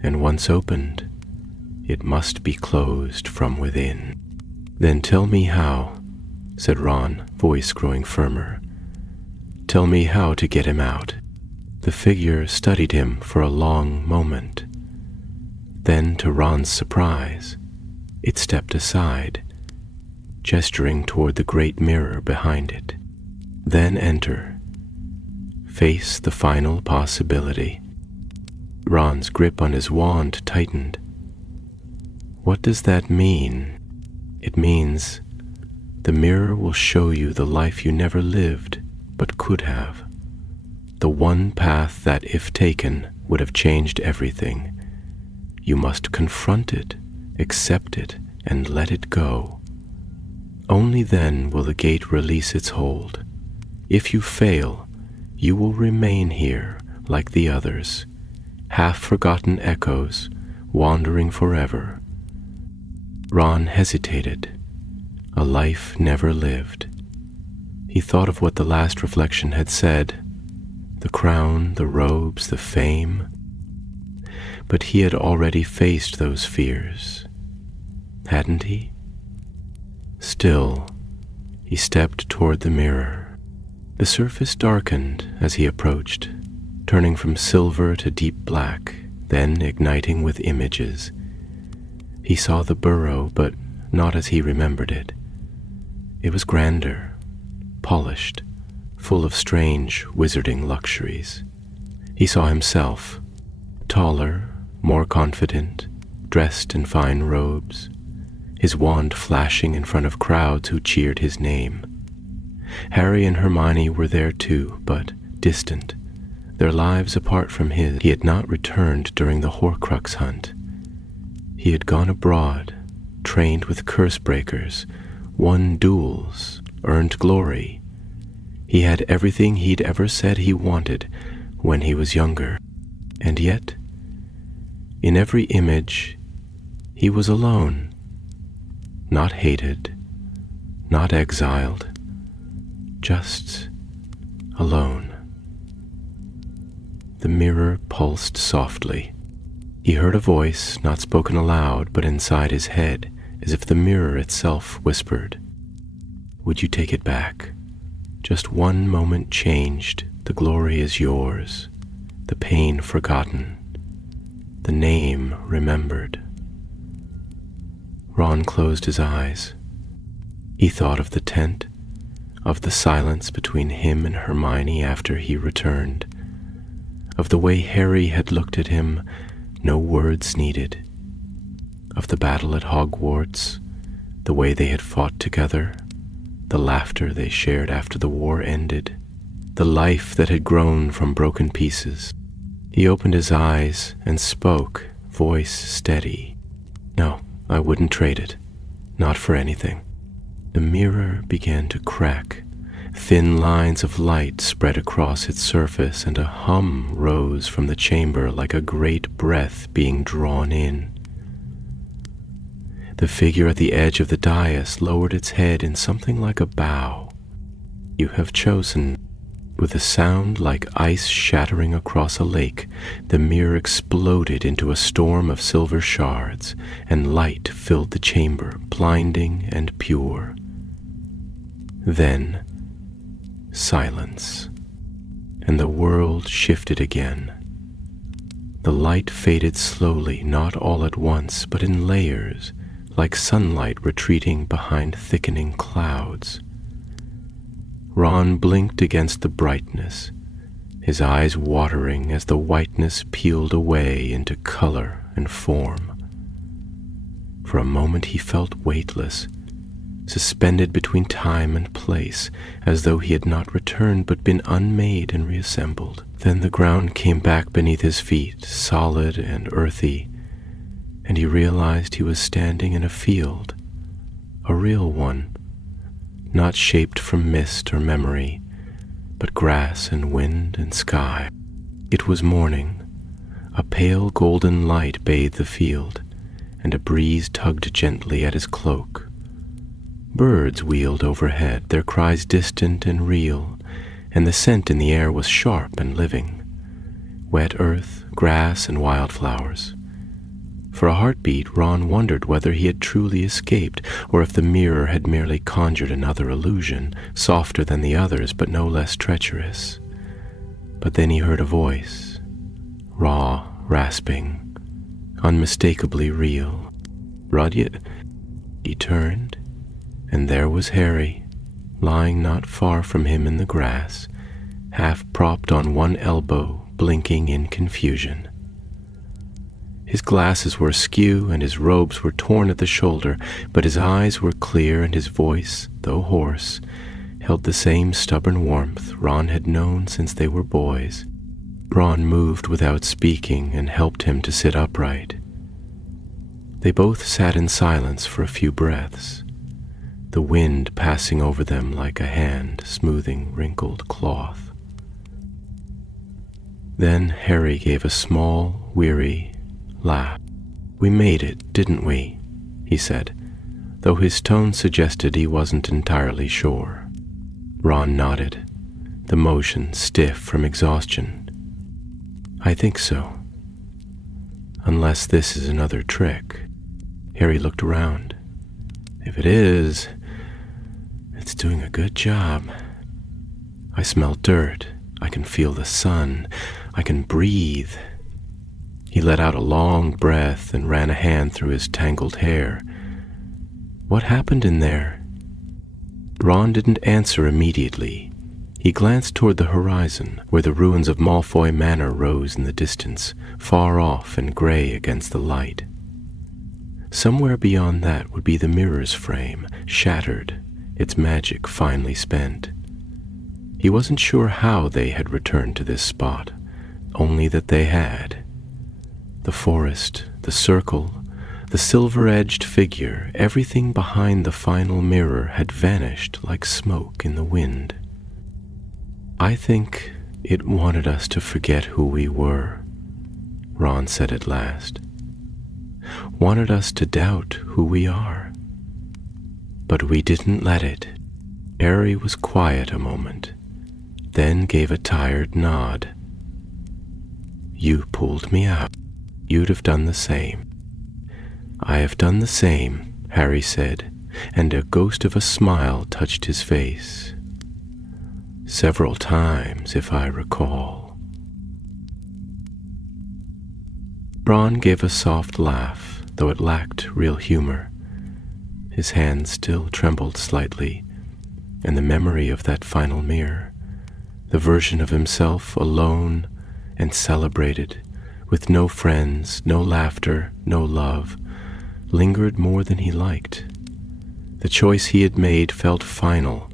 and once opened, it must be closed from within." "Then tell me how," said Ron, voice growing firmer. "Tell me how to get him out." The figure studied him for a long moment. Then, to Ron's surprise, it stepped aside, gesturing toward the great mirror behind it. "Then enter. Face the final possibility." Ron's grip on his wand tightened. "What does that mean?" "It means the mirror will show you the life you never lived but could have. The one path that, if taken, would have changed everything. You must confront it, accept it, and let it go. Only then will the gate release its hold. If you fail, you will remain here like the others, half-forgotten echoes, wandering forever." Ron hesitated. A life never lived. He thought of what the last reflection had said, the crown, the robes, the fame. But he had already faced those fears, hadn't he? Still, he stepped toward the mirror. The surface darkened as he approached, turning from silver to deep black, then igniting with images. He saw the burrow, but not as he remembered it. It was grander, polished, full of strange, wizarding luxuries. He saw himself, taller, more confident, dressed in fine robes, his wand flashing in front of crowds who cheered his name. Harry and Hermione were there too, but distant, their lives apart from his. He had not returned during the Horcrux hunt. He had gone abroad, trained with curse breakers, won duels, earned glory. He had everything he'd ever said he wanted when he was younger, and yet, in every image, he was alone, not hated, not exiled, just alone. The mirror pulsed softly. He heard a voice, not spoken aloud, but inside his head, as if the mirror itself whispered, "Would you take it back? Just one moment changed, the glory is yours, the pain forgotten, the name remembered." Ron closed his eyes. He thought of the tent, of the silence between him and Hermione after he returned, of the way Harry had looked at him, no words needed, of the battle at Hogwarts, the way they had fought together, the laughter they shared after the war ended, the life that had grown from broken pieces. He opened his eyes and spoke, voice steady. "No, I wouldn't trade it. Not for anything." The mirror began to crack. Thin lines of light spread across its surface, and a hum rose from the chamber like a great breath being drawn in. The figure at the edge of the dais lowered its head in something like a bow. "You have chosen." With a sound like ice shattering across a lake, the mirror exploded into a storm of silver shards, and light filled the chamber, blinding and pure. Then, silence, and the world shifted again. The light faded slowly, not all at once, but in layers, like sunlight retreating behind thickening clouds. Ron blinked against the brightness, his eyes watering as the whiteness peeled away into color and form. For a moment he felt weightless, suspended between time and place, as though he had not returned but been unmade and reassembled. Then the ground came back beneath his feet, solid and earthy, and he realized he was standing in a field, a real one, not shaped from mist or memory, but grass and wind and sky. It was morning. A pale golden light bathed the field, and a breeze tugged gently at his cloak. Birds wheeled overhead, their cries distant and real, and the scent in the air was sharp and living. Wet earth, grass, and wildflowers. For a heartbeat, Ron wondered whether he had truly escaped, or if the mirror had merely conjured another illusion, softer than the others, but no less treacherous. But then he heard a voice, raw, rasping, unmistakably real. "Rudyard." He turned, and there was Harry, lying not far from him in the grass, half propped on one elbow, blinking in confusion. His glasses were askew and his robes were torn at the shoulder, but his eyes were clear and his voice, though hoarse, held the same stubborn warmth Ron had known since they were boys. Ron moved without speaking and helped him to sit upright. They both sat in silence for a few breaths, the wind passing over them like a hand smoothing wrinkled cloth. Then Harry gave a small, weary laugh. "We made it, didn't we?" he said, though his tone suggested he wasn't entirely sure. Ron nodded, the motion stiff from exhaustion. "I think so. Unless this is another trick." Harry looked around. "If it is, it's doing a good job. I smell dirt. I can feel the sun. I can breathe." He let out a long breath and ran a hand through his tangled hair. "What happened in there?" Ron didn't answer immediately. He glanced toward the horizon, where the ruins of Malfoy Manor rose in the distance, far off and gray against the light. Somewhere beyond that would be the mirror's frame, shattered, its magic finally spent. He wasn't sure how they had returned to this spot, only that they had. The forest, the circle, the silver-edged figure, everything behind the final mirror had vanished like smoke in the wind. "I think it wanted us to forget who we were," Ron said at last. "Wanted us to doubt who we are. But we didn't let it." Harry was quiet a moment, then gave a tired nod. "You pulled me out. You'd have done the same." "I have done the same," Harry said, and a ghost of a smile touched his face. "Several times, if I recall." Ron gave a soft laugh, though it lacked real humor. His hands still trembled slightly, and the memory of that final mirror, the version of himself alone and celebrated, with no friends, no laughter, no love, lingered more than he liked. The choice he had made felt final,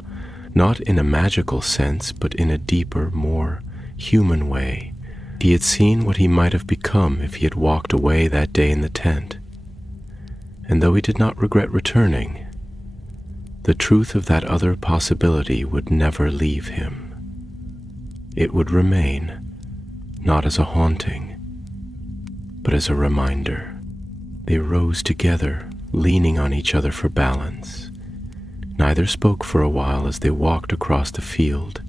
not in a magical sense, but in a deeper, more human way. He had seen what he might have become if he had walked away that day in the tent. And though he did not regret returning, the truth of that other possibility would never leave him. It would remain, not as a haunting, but as a reminder. They rose together, leaning on each other for balance. Neither spoke for a while as they walked across the field.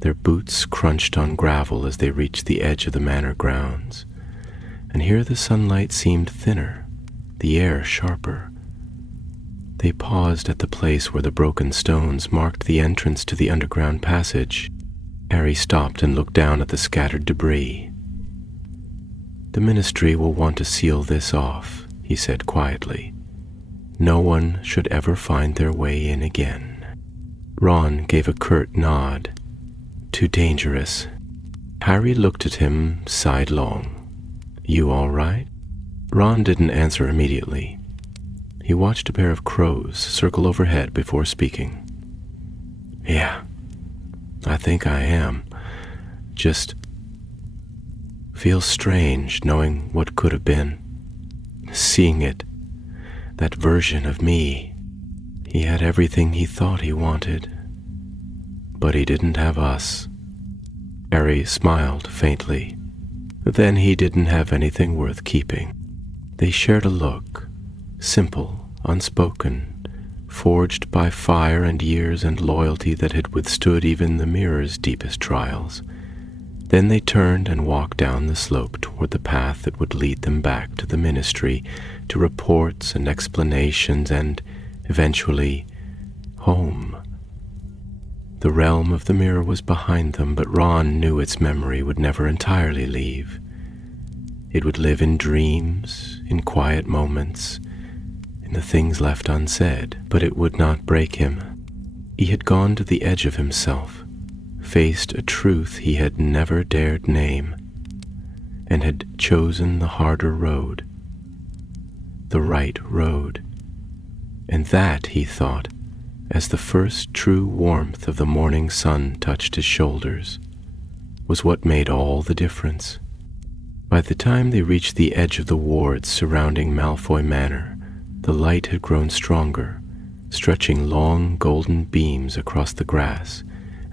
Their boots crunched on gravel as they reached the edge of the manor grounds, and here the sunlight seemed thinner, the air sharper. They paused at the place where the broken stones marked the entrance to the underground passage. Harry stopped and looked down at the scattered debris. "The Ministry will want to seal this off," he said quietly. "No one should ever find their way in again." Ron gave a curt nod. "Too dangerous." Harry looked at him sidelong. "You all right?" Ron didn't answer immediately. He watched a pair of crows circle overhead before speaking. "Yeah, I think I am. Just feels strange knowing what could have been. Seeing it, that version of me. He had everything he thought he wanted, but he didn't have us." Harry smiled faintly. Then he didn't have anything worth keeping. They shared a look, simple, unspoken, forged by fire and years and loyalty that had withstood even the mirror's deepest trials. Then they turned and walked down the slope toward the path that would lead them back to the Ministry, to reports and explanations and, eventually, home. The realm of the mirror was behind them, but Ron knew its memory would never entirely leave. It would live in dreams, in quiet moments, in the things left unsaid, but it would not break him. He had gone to the edge of himself, faced a truth he had never dared name, and had chosen the harder road, the right road. And that, he thought, as the first true warmth of the morning sun touched his shoulders, was what made all the difference. By the time they reached the edge of the wards surrounding Malfoy Manor, the light had grown stronger, stretching long golden beams across the grass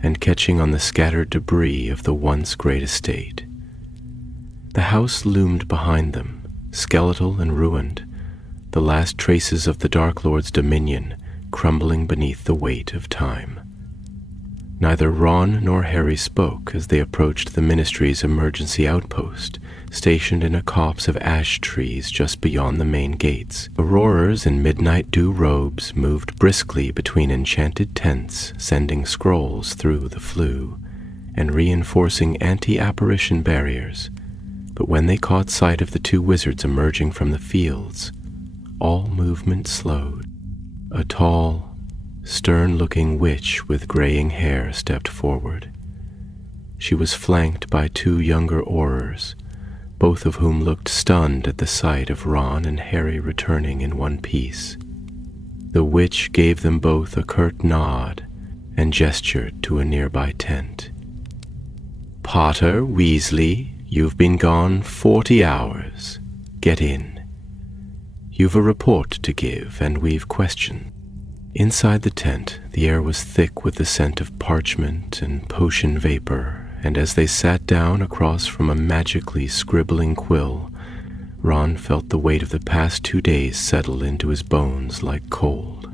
and catching on the scattered debris of the once great estate. The house loomed behind them, skeletal and ruined, the last traces of the Dark Lord's dominion crumbling beneath the weight of time. Neither Ron nor Harry spoke as they approached the Ministry's emergency outpost, stationed in a copse of ash trees just beyond the main gates. Aurorers in midnight dew robes moved briskly between enchanted tents, sending scrolls through the flue and reinforcing anti-apparition barriers. But when they caught sight of the two wizards emerging from the fields, all movement slowed. A tall, stern-looking witch with graying hair stepped forward. She was flanked by two younger Aurors, both of whom looked stunned at the sight of Ron and Harry returning in one piece. The witch gave them both a curt nod and gestured to a nearby tent. "Potter, Weasley, you've been gone 40 hours. Get in. You've a report to give, and we've questions." Inside the tent, the air was thick with the scent of parchment and potion vapor, and as they sat down across from a magically scribbling quill, Ron felt the weight of the past 2 days settle into his bones like cold.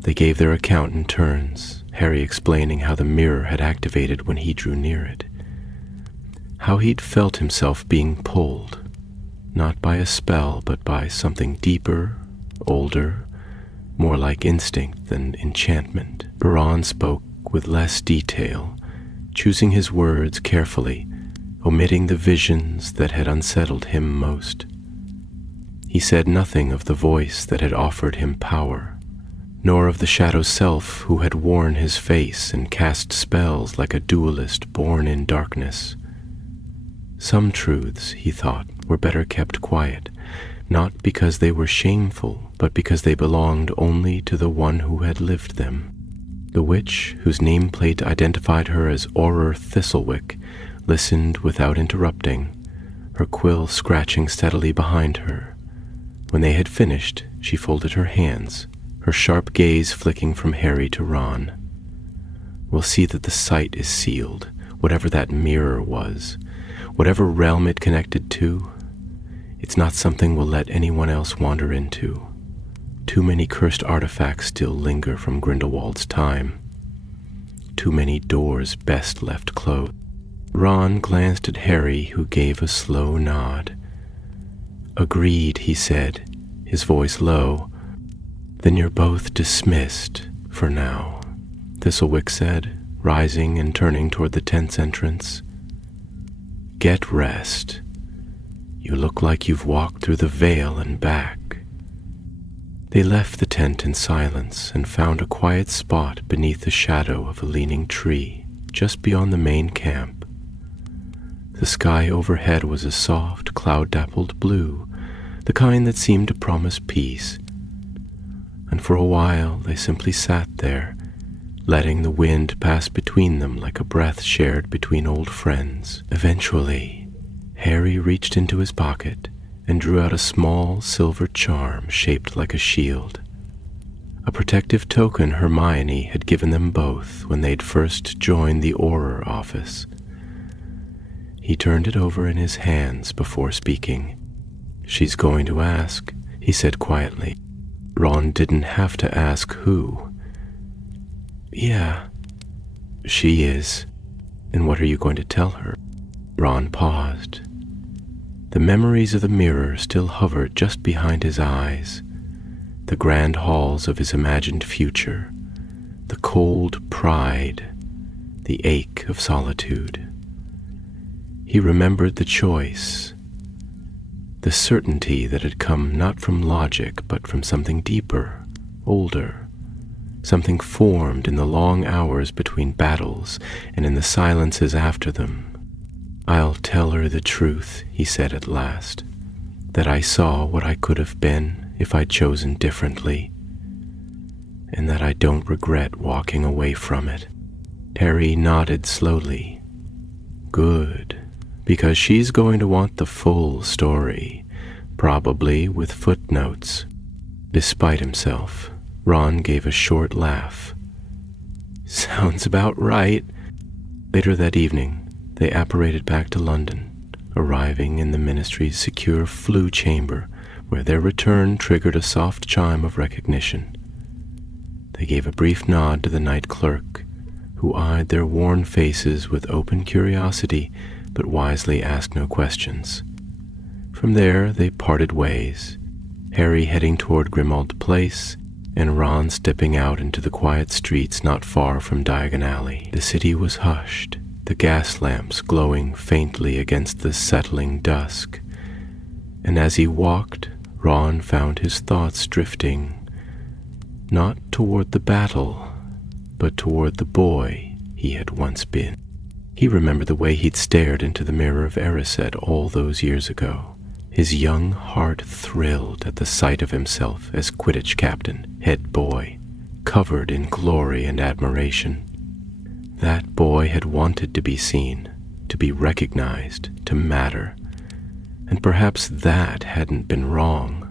They gave their account in turns, Harry explaining how the mirror had activated when he drew near it, how he'd felt himself being pulled, not by a spell, but by something deeper, older, more like instinct than enchantment. Ron spoke with less detail, choosing his words carefully, omitting the visions that had unsettled him most. He said nothing of the voice that had offered him power, nor of the shadow self who had worn his face and cast spells like a duelist born in darkness. Some truths, he thought, were better kept quiet, not because they were shameful, but because they belonged only to the one who had lived them. The witch, whose nameplate identified her as Auror Thistlewick, listened without interrupting, her quill scratching steadily behind her. When they had finished, she folded her hands, her sharp gaze flicking from Harry to Ron. "We'll see that the site is sealed, whatever that mirror was, whatever realm it connected to. It's not something we'll let anyone else wander into. Too many cursed artifacts still linger from Grindelwald's time. Too many doors best left closed." Ron glanced at Harry, who gave a slow nod. "Agreed," he said, his voice low. "Then you're both dismissed, for now," Thistlewick said, rising and turning toward the tent's entrance. "Get rest. You look like you've walked through the veil and back." They left the tent in silence and found a quiet spot beneath the shadow of a leaning tree, just beyond the main camp. The sky overhead was a soft, cloud-dappled blue, the kind that seemed to promise peace. And for a while they simply sat there, letting the wind pass between them like a breath shared between old friends. Eventually, Harry reached into his pocket and drew out a small silver charm shaped like a shield, a protective token Hermione had given them both when they'd first joined the Auror office. He turned it over in his hands before speaking. "She's going to ask," he said quietly. Ron didn't have to ask who. "Yeah, she is. And what are you going to tell her?" Ron paused. The memories of the mirror still hovered just behind his eyes, the grand halls of his imagined future, the cold pride, the ache of solitude. He remembered the choice, the certainty that had come not from logic but from something deeper, older, something formed in the long hours between battles and in the silences after them. "I'll tell her the truth," he said at last, "that I saw what I could have been if I'd chosen differently, and that I don't regret walking away from it." Harry nodded slowly. "Good, because she's going to want the full story, probably with footnotes." Despite himself, Ron gave a short laugh. "Sounds about right." Later that evening, they apparated back to London, arriving in the Ministry's secure flue chamber, where their return triggered a soft chime of recognition. They gave a brief nod to the night clerk, who eyed their worn faces with open curiosity, but wisely asked no questions. From there, they parted ways, Harry heading toward Grimmauld Place, and Ron stepping out into the quiet streets not far from Diagon Alley. The city was hushed, the gas lamps glowing faintly against the settling dusk, and as he walked, Ron found his thoughts drifting not toward the battle, but toward the boy he had once been. He remembered the way he'd stared into the mirror of Erised all those years ago. His young heart thrilled at the sight of himself as Quidditch captain, head boy, covered in glory and admiration. That boy had wanted to be seen, to be recognized, to matter, and perhaps that hadn't been wrong.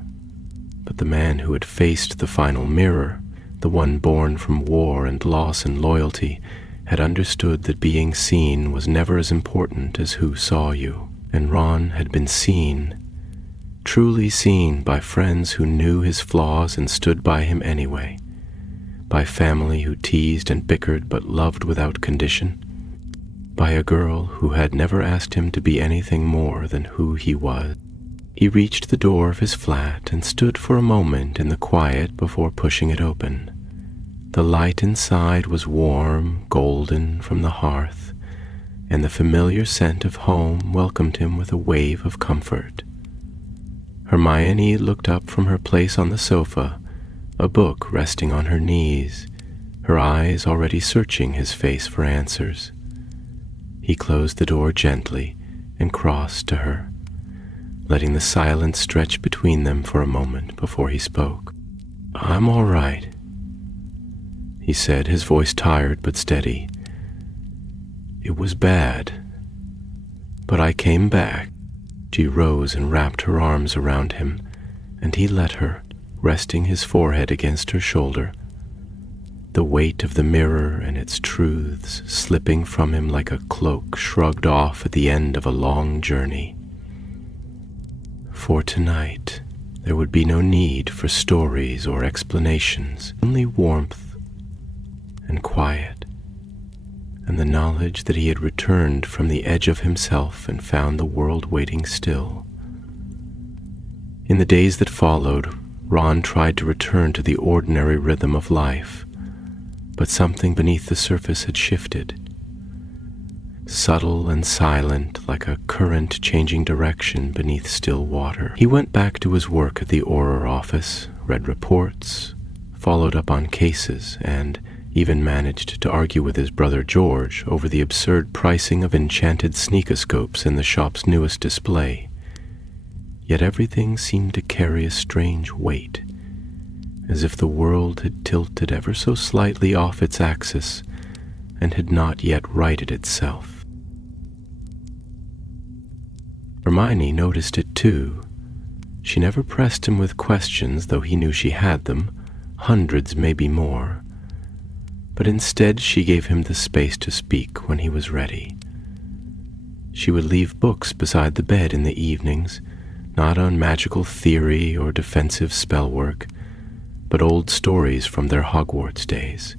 But the man who had faced the final mirror, the one born from war and loss and loyalty, had understood that being seen was never as important as who saw you, and Ron had been seen, truly seen by friends who knew his flaws and stood by him anyway, by family who teased and bickered but loved without condition, by a girl who had never asked him to be anything more than who he was. He reached the door of his flat and stood for a moment in the quiet before pushing it open. The light inside was warm, golden from the hearth, and the familiar scent of home welcomed him with a wave of comfort. Hermione looked up from her place on the sofa, a book resting on her knees, her eyes already searching his face for answers. He closed the door gently and crossed to her, letting the silence stretch between them for a moment before he spoke. "I'm all right," he said, his voice tired but steady. "It was bad, but I came back." She rose and wrapped her arms around him, and he let her, resting his forehead against her shoulder, the weight of the mirror and its truths slipping from him like a cloak shrugged off at the end of a long journey. For tonight, there would be no need for stories or explanations, only warmth and quiet, and the knowledge that he had returned from the edge of himself and found the world waiting still. In the days that followed, Ron tried to return to the ordinary rhythm of life, but something beneath the surface had shifted. Subtle and silent, like a current changing direction beneath still water. He went back to his work at the Auror office, read reports, followed up on cases, and even managed to argue with his brother George over the absurd pricing of enchanted sneakoscopes in the shop's newest display. Yet everything seemed to carry a strange weight, as if the world had tilted ever so slightly off its axis and had not yet righted itself. Hermione noticed it too. She never pressed him with questions, though he knew she had them, hundreds, maybe more. But instead she gave him the space to speak when he was ready. She would leave books beside the bed in the evenings, not on magical theory or defensive spell work, but old stories from their Hogwarts days.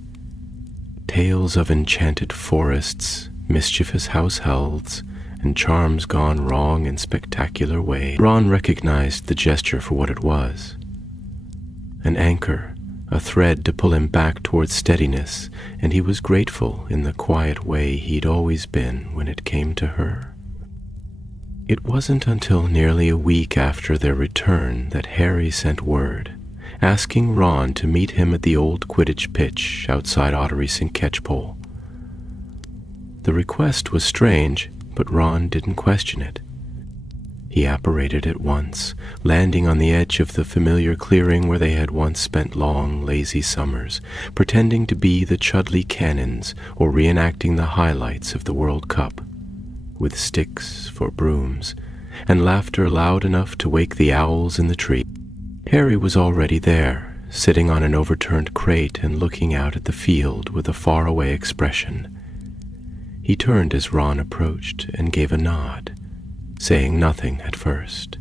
Tales of enchanted forests, mischievous house elves, and charms gone wrong in spectacular ways. Ron recognized the gesture for what it was. An anchor, a thread to pull him back towards steadiness, and he was grateful in the quiet way he'd always been when it came to her. It wasn't until nearly a week after their return that Harry sent word, asking Ron to meet him at the old Quidditch pitch outside Ottery St. Catchpole. The request was strange, but Ron didn't question it. He apparated at once, landing on the edge of the familiar clearing where they had once spent long, lazy summers, pretending to be the Chudley Cannons or reenacting the highlights of the World Cup, with sticks for brooms, and laughter loud enough to wake the owls in the tree. Harry was already there, sitting on an overturned crate and looking out at the field with a faraway expression. He turned as Ron approached and gave a nod, saying nothing at first.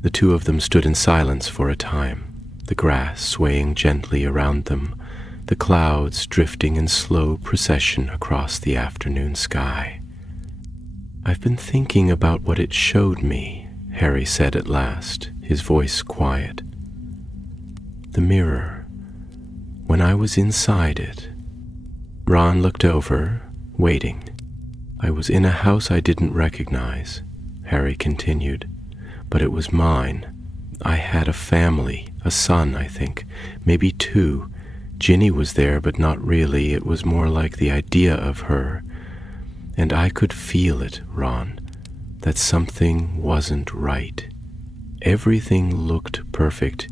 The two of them stood in silence for a time, the grass swaying gently around them, the clouds drifting in slow procession across the afternoon sky. "I've been thinking about what it showed me," Harry said at last, his voice quiet. "The mirror. When I was inside it." Ron looked over, waiting. "I was in a house I didn't recognize," Harry continued, "but it was mine. I had a family, A son, I think. Maybe two. Ginny was there, but not really. It was more like the idea of her. And I could feel it, Ron, that something wasn't right. Everything looked perfect,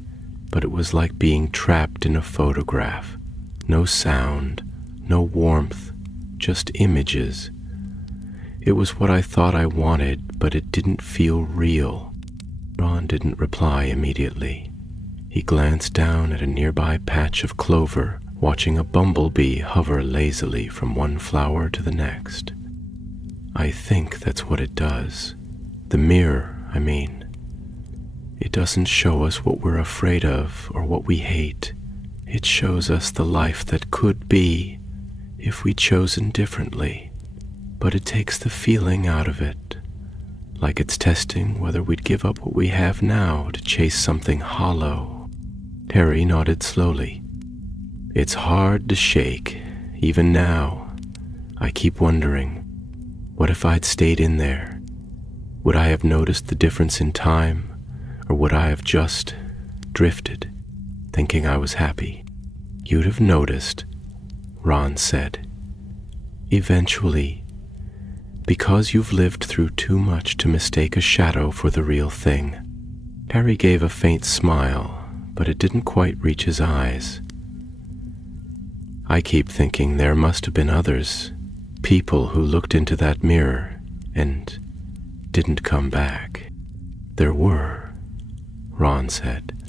but it was like being trapped in a photograph. No sound, no warmth, just images. It was what I thought I wanted, but it didn't feel real. Ron didn't reply immediately. He glanced down at a nearby patch of clover, watching a bumblebee hover lazily from one flower to the next. I think that's what it does. The mirror, I mean. It doesn't show us what we're afraid of or what we hate. It shows us the life that could be if we'd chosen differently. But it takes the feeling out of it, like it's testing whether we'd give up what we have now to chase something hollow. Harry nodded slowly. It's hard to shake, even now. I keep wondering, what if I'd stayed in there? Would I have noticed the difference in time, or would I have just drifted, thinking I was happy? You'd have noticed, Ron said. Eventually, because you've lived through too much to mistake a shadow for the real thing. Harry gave a faint smile, but it didn't quite reach his eyes. I keep thinking there must have been others, people who looked into that mirror and didn't come back. There were, Ron said.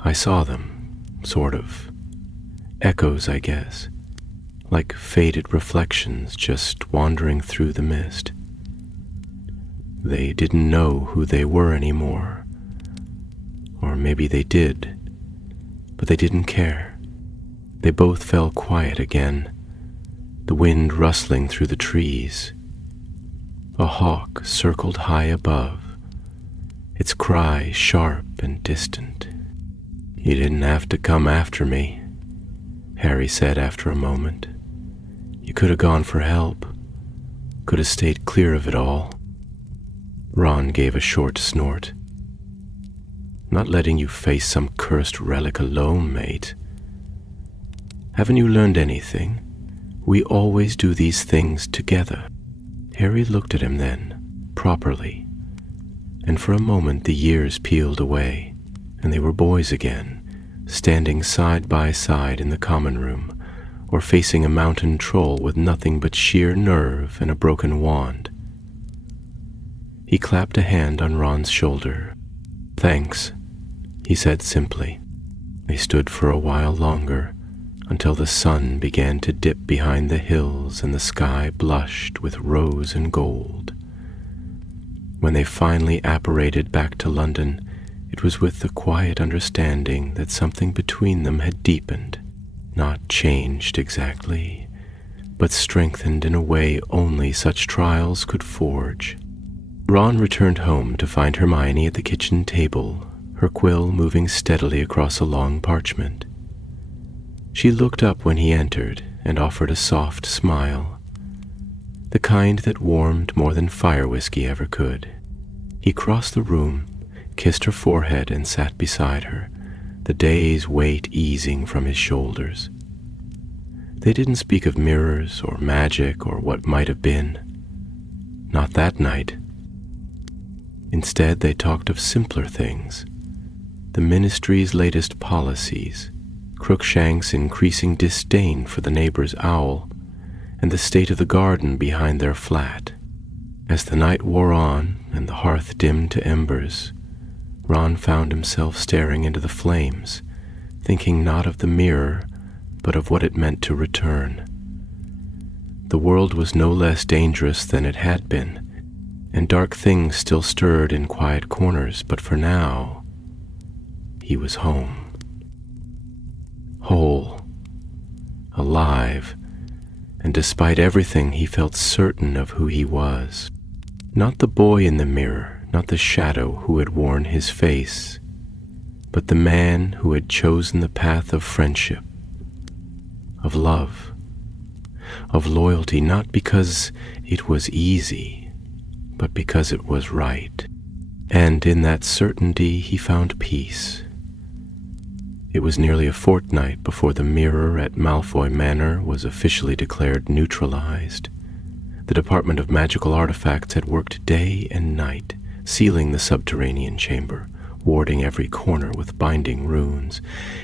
I saw them, sort of. Echoes, I guess, like faded reflections just wandering through the mist. They didn't know who they were anymore. Or maybe they did, but they didn't care. They both fell quiet again, the wind rustling through the trees. A hawk circled high above, its cry sharp and distant. You didn't have to come after me, Harry said after a moment. You could have gone for help, could have stayed clear of it all. Ron gave a short snort. Not letting you face some cursed relic alone, mate. Haven't you learned anything? We always do these things together. Harry looked at him then, properly, and for a moment the years peeled away, and they were boys again, standing side by side in the common room, or facing a mountain troll with nothing but sheer nerve and a broken wand. He clapped a hand on Ron's shoulder. Thanks, he said simply. They stood for a while longer, until the sun began to dip behind the hills and the sky blushed with rose and gold. When they finally apparated back to London, it was with the quiet understanding that something between them had deepened, not changed exactly, but strengthened in a way only such trials could forge. Ron returned home to find Hermione at the kitchen table, her quill moving steadily across a long parchment. She looked up when he entered and offered a soft smile, the kind that warmed more than fire whiskey ever could. He crossed the room, kissed her forehead, and sat beside her, the day's weight easing from his shoulders. They didn't speak of mirrors or magic or what might have been. Not that night. Instead, they talked of simpler things. The ministry's latest policies, Crookshank's increasing disdain for the neighbor's owl, and the state of the garden behind their flat. As the night wore on and the hearth dimmed to embers, Ron found himself staring into the flames, thinking not of the mirror, but of what it meant to return. The world was no less dangerous than it had been, and dark things still stirred in quiet corners, but for now, he was home. Whole, alive, and despite everything, he felt certain of who he was. Not the boy in the mirror, not the shadow who had worn his face, but the man who had chosen the path of friendship, of love, of loyalty, not because it was easy, but because it was right. And in that certainty he found peace, It was nearly a fortnight before the mirror at Malfoy Manor was officially declared neutralized. The Department of Magical Artifacts had worked day and night, sealing the subterranean chamber, warding every corner with binding runes,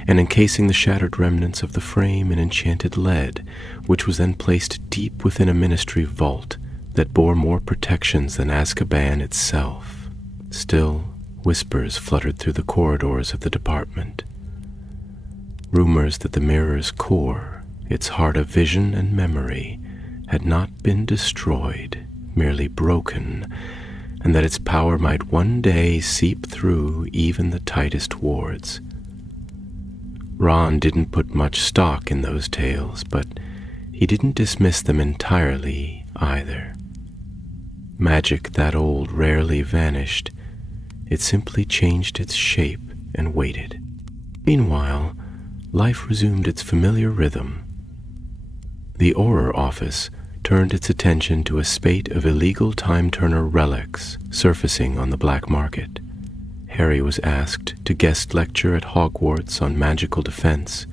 and encasing the shattered remnants of the frame in enchanted lead, which was then placed deep within a ministry vault that bore more protections than Azkaban itself. Still, whispers fluttered through the corridors of the department. Rumors that the mirror's core, its heart of vision and memory, had not been destroyed, merely broken, and that its power might one day seep through even the tightest wards. Ron didn't put much stock in those tales, but he didn't dismiss them entirely either. Magic that old rarely vanished. It simply changed its shape and waited. Meanwhile, life resumed its familiar rhythm. The Auror office turned its attention to a spate of illegal time-turner relics surfacing on the black market. Harry was asked to guest lecture at Hogwarts on magical defense,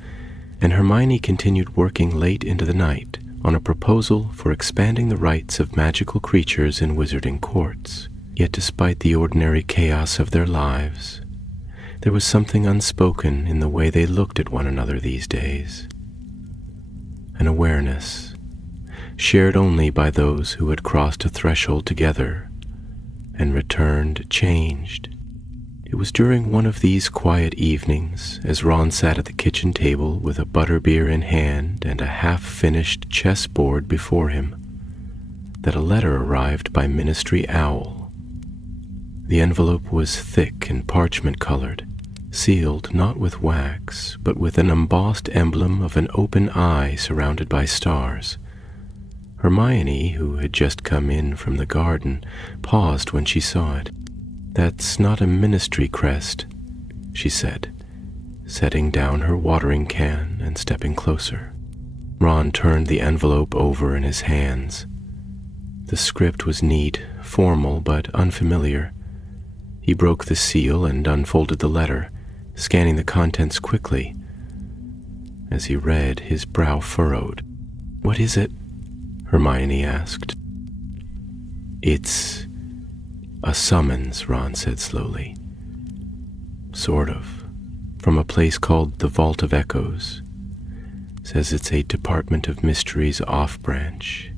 and Hermione continued working late into the night on a proposal for expanding the rights of magical creatures in wizarding courts. Yet despite the ordinary chaos of their lives, there was something unspoken in the way they looked at one another these days. An awareness, shared only by those who had crossed a threshold together and returned changed. It was during one of these quiet evenings, as Ron sat at the kitchen table with a butterbeer in hand and a half-finished chessboard before him, that a letter arrived by Ministry Owl. The envelope was thick and parchment-colored, sealed not with wax, but with an embossed emblem of an open eye surrounded by stars. Hermione, who had just come in from the garden, paused when she saw it. "That's not a ministry crest," she said, setting down her watering can and stepping closer. Ron turned the envelope over in his hands. The script was neat, formal, but unfamiliar. He broke the seal and unfolded the letter, scanning the contents quickly. As he read, his brow furrowed. "What is it?" Hermione asked. "It's a summons," Ron said slowly. "Sort of. From a place called the Vault of Echoes. Says it's a Department of Mysteries off-branch.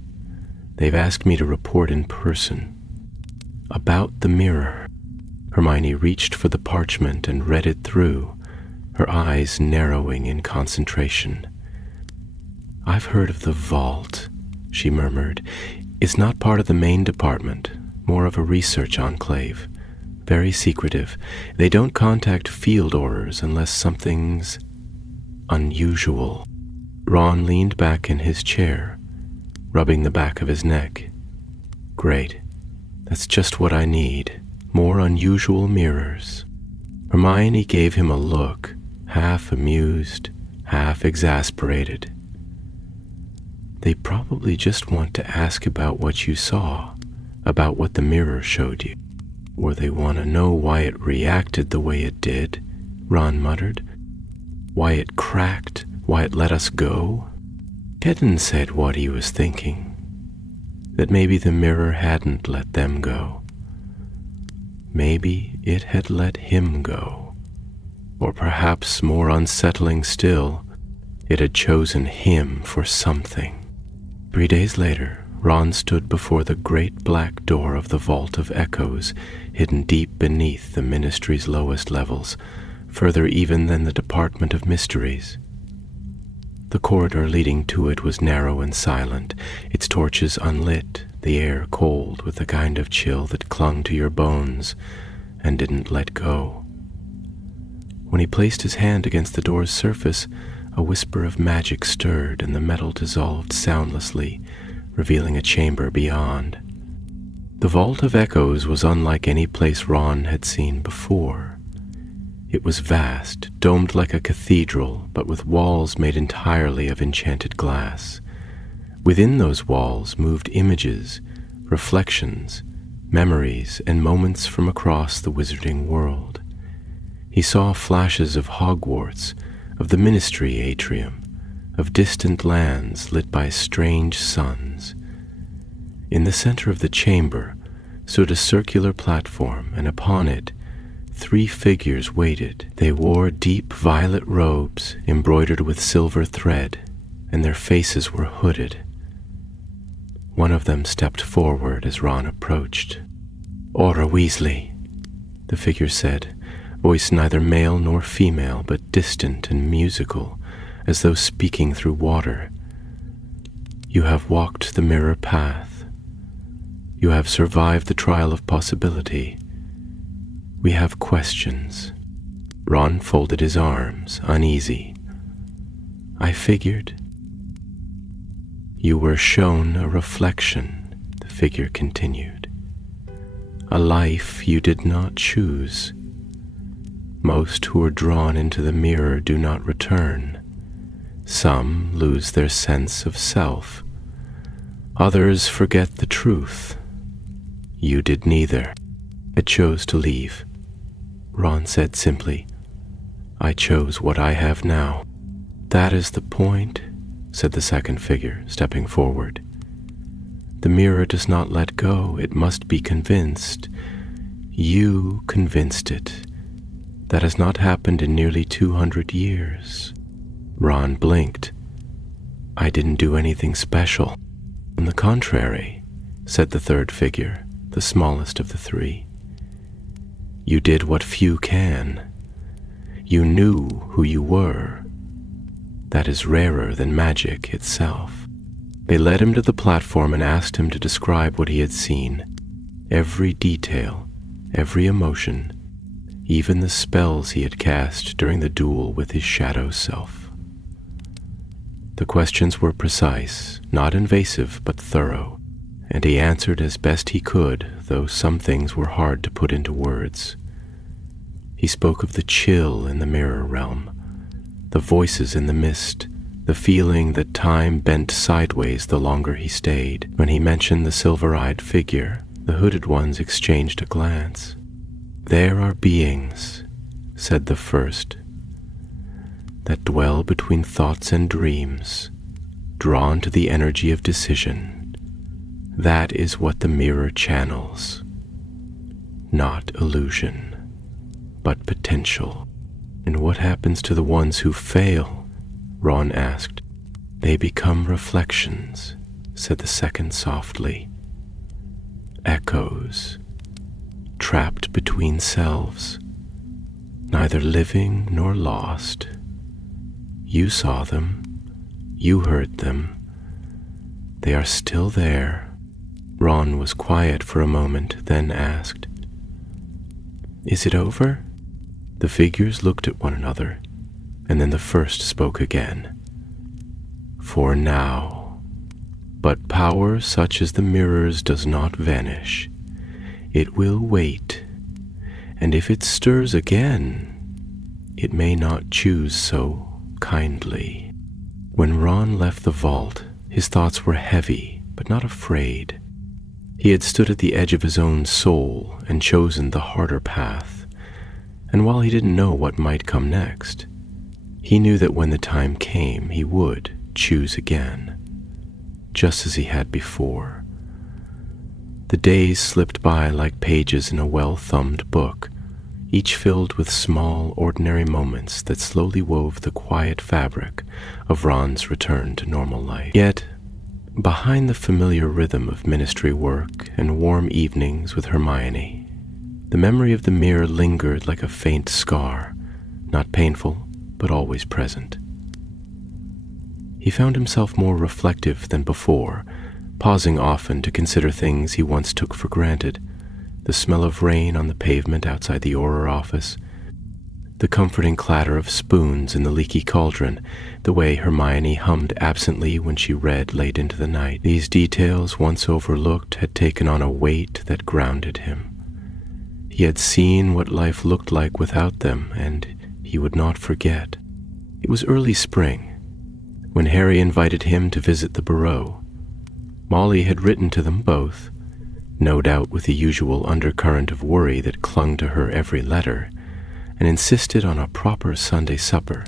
They've asked me to report in person. About the mirror." Hermione reached for the parchment and read it through, her eyes narrowing in concentration. "I've heard of the Vault," she murmured. "It's not part of the main department, more of a research enclave. Very secretive. They don't contact field Aurors unless something's unusual." Ron leaned back in his chair, rubbing the back of his neck. "Great. That's just what I need. More unusual mirrors." Hermione gave him a look, half amused, half exasperated. "They probably just want to ask about what you saw, about what the mirror showed you. Or they want to know why it reacted the way it did," Ron muttered. "Why it cracked, why it let us go." Kedden said what he was thinking, that maybe the mirror hadn't let them go. Maybe it had let him go. Or perhaps, more unsettling still, it had chosen him for something. 3 days later, Ron stood before the great black door of the Vault of Echoes, hidden deep beneath the Ministry's lowest levels, further even than the Department of Mysteries. The corridor leading to it was narrow and silent, its torches unlit, the air cold with the kind of chill that clung to your bones and didn't let go. When he placed his hand against the door's surface, a whisper of magic stirred and the metal dissolved soundlessly, revealing a chamber beyond. The Vault of Echoes was unlike any place Ron had seen before. It was vast, domed like a cathedral, but with walls made entirely of enchanted glass. Within those walls moved images, reflections, memories, and moments from across the wizarding world. He saw flashes of Hogwarts, of the ministry atrium, of distant lands lit by strange suns. In the center of the chamber stood a circular platform, and upon it 3 figures waited. They wore deep violet robes embroidered with silver thread, and their faces were hooded. One of them stepped forward as Ron approached. "Ora Weasley," the figure said, voice neither male nor female, but distant and musical, as though speaking through water. "You have walked the mirror path. You have survived the trial of possibility. We have questions." Ron folded his arms, uneasy. "I figured." "You were shown a reflection," the figure continued. "A life you did not choose. Most who are drawn into the mirror do not return. Some lose their sense of self. Others forget the truth. You did neither. I chose to leave." Ron said simply, "I chose what I have now." "That is the point," said the second figure, stepping forward. "The mirror does not let go. It must be convinced. You convinced it. That has not happened in nearly 200 years. Ron blinked. "I didn't do anything special." "On the contrary," said the third figure, the smallest of the 3. "You did what few can. You knew who you were. That is rarer than magic itself." They led him to the platform and asked him to describe what he had seen. Every detail, every emotion, even the spells he had cast during the duel with his shadow self. The questions were precise, not invasive, but thorough, and he answered as best he could, though some things were hard to put into words. He spoke of the chill in the mirror realm, the voices in the mist, the feeling that time bent sideways the longer he stayed. When he mentioned the silver-eyed figure, the hooded ones exchanged a glance. "There are beings," said the first, "that dwell between thoughts and dreams, drawn to the energy of decision. That is what the mirror channels. Not illusion, but potential." "And what happens to the ones who fail?" Ron asked. "They become reflections," said the second softly. "Echoes, trapped between selves, neither living nor lost. You saw them, you heard them. They are still there." Ron was quiet for a moment, then asked, "Is it over?" The figures looked at one another, and then the first spoke again. "For now. But power such as the mirror's does not vanish. It will wait, and if it stirs again, it may not choose so kindly." When Ron left the vault, his thoughts were heavy, but not afraid. He had stood at the edge of his own soul and chosen the harder path, and while he didn't know what might come next, he knew that when the time came, he would choose again, just as he had before. The days slipped by like pages in a well-thumbed book, each filled with small, ordinary moments that slowly wove the quiet fabric of Ron's return to normal life. Yet, behind the familiar rhythm of ministry work and warm evenings with Hermione, the memory of the mirror lingered like a faint scar, not painful, but always present. He found himself more reflective than before, pausing often to consider things he once took for granted: the smell of rain on the pavement outside the Auror office, the comforting clatter of spoons in the leaky cauldron, the way Hermione hummed absently when she read late into the night. These details, once overlooked, had taken on a weight that grounded him. He had seen what life looked like without them, and he would not forget. It was early spring, when Harry invited him to visit the Burrow. Molly had written to them both, no doubt with the usual undercurrent of worry that clung to her every letter, and insisted on a proper Sunday supper.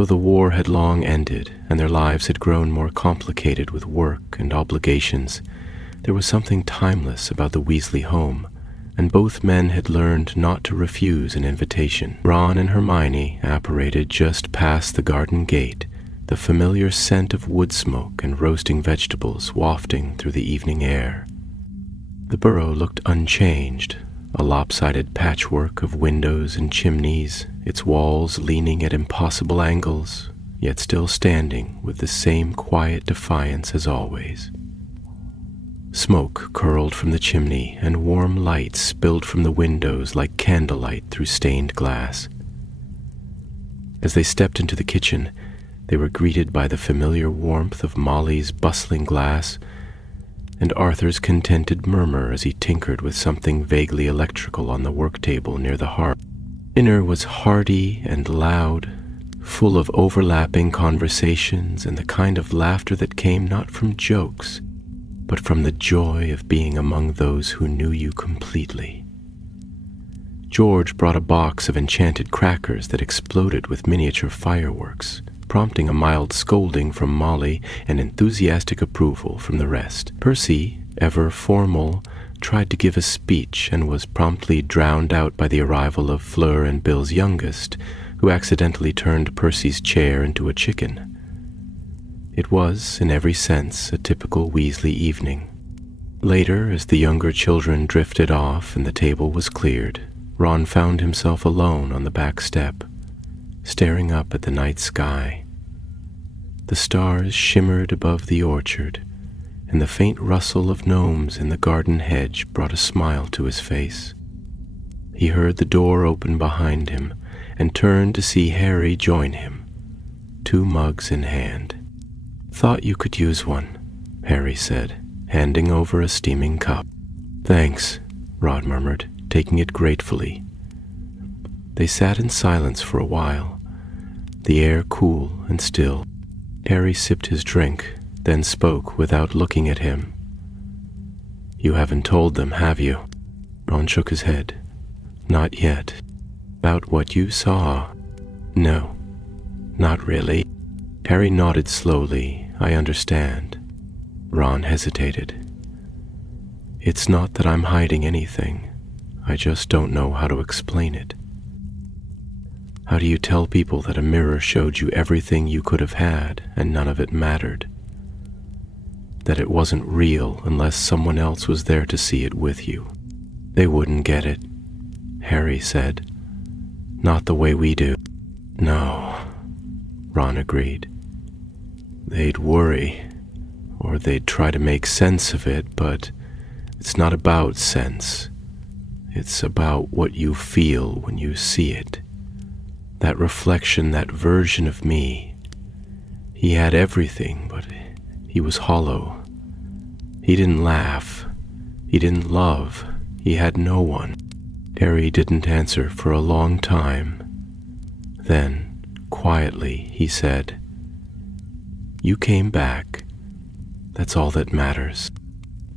Though the war had long ended and their lives had grown more complicated with work and obligations, there was something timeless about the Weasley home, and both men had learned not to refuse an invitation. Ron and Hermione apparated just past the garden gate, the familiar scent of wood smoke and roasting vegetables wafting through the evening air. The burrow looked unchanged, a lopsided patchwork of windows and chimneys, its walls leaning at impossible angles, yet still standing with the same quiet defiance as always. Smoke curled from the chimney, and warm light spilled from the windows like candlelight through stained glass. As they stepped into the kitchen, they were greeted by the familiar warmth of Molly's bustling glass and Arthur's contented murmur as he tinkered with something vaguely electrical on the work table near the hearth. Dinner was hearty and loud, full of overlapping conversations and the kind of laughter that came not from jokes, but from the joy of being among those who knew you completely. George brought a box of enchanted crackers that exploded with miniature fireworks, prompting a mild scolding from Molly and enthusiastic approval from the rest. Percy, ever formal, tried to give a speech and was promptly drowned out by the arrival of Fleur and Bill's youngest, who accidentally turned Percy's chair into a chicken. It was, in every sense, a typical Weasley evening. Later, as the younger children drifted off and the table was cleared, Ron found himself alone on the back step, staring up at the night sky. The stars shimmered above the orchard, and the faint rustle of gnomes in the garden hedge brought a smile to his face. He heard the door open behind him and turned to see Harry join him, 2 mugs in hand. "Thought you could use one," Harry said, handing over a steaming cup. "Thanks," Ron murmured, taking it gratefully. They sat in silence for a while, the air cool and still. Harry sipped his drink, then spoke without looking at him. "You haven't told them, have you?" Ron shook his head. "Not yet." "About what you saw?" "No, not really." Harry nodded slowly. "I understand." Ron hesitated. "It's not that I'm hiding anything. I just don't know how to explain it." "How do you tell people that a mirror showed you everything you could have had and none of it mattered? That it wasn't real unless someone else was there to see it with you?" "They wouldn't get it," Harry said. "Not the way we do." "No," Ron agreed. "They'd worry, or they'd try to make sense of it, but it's not about sense. It's about what you feel when you see it. That reflection, that version of me. He had everything, but he was hollow. He didn't laugh. He didn't love. He had no one." Harry didn't answer for a long time. Then, quietly, he said, "You came back. That's all that matters."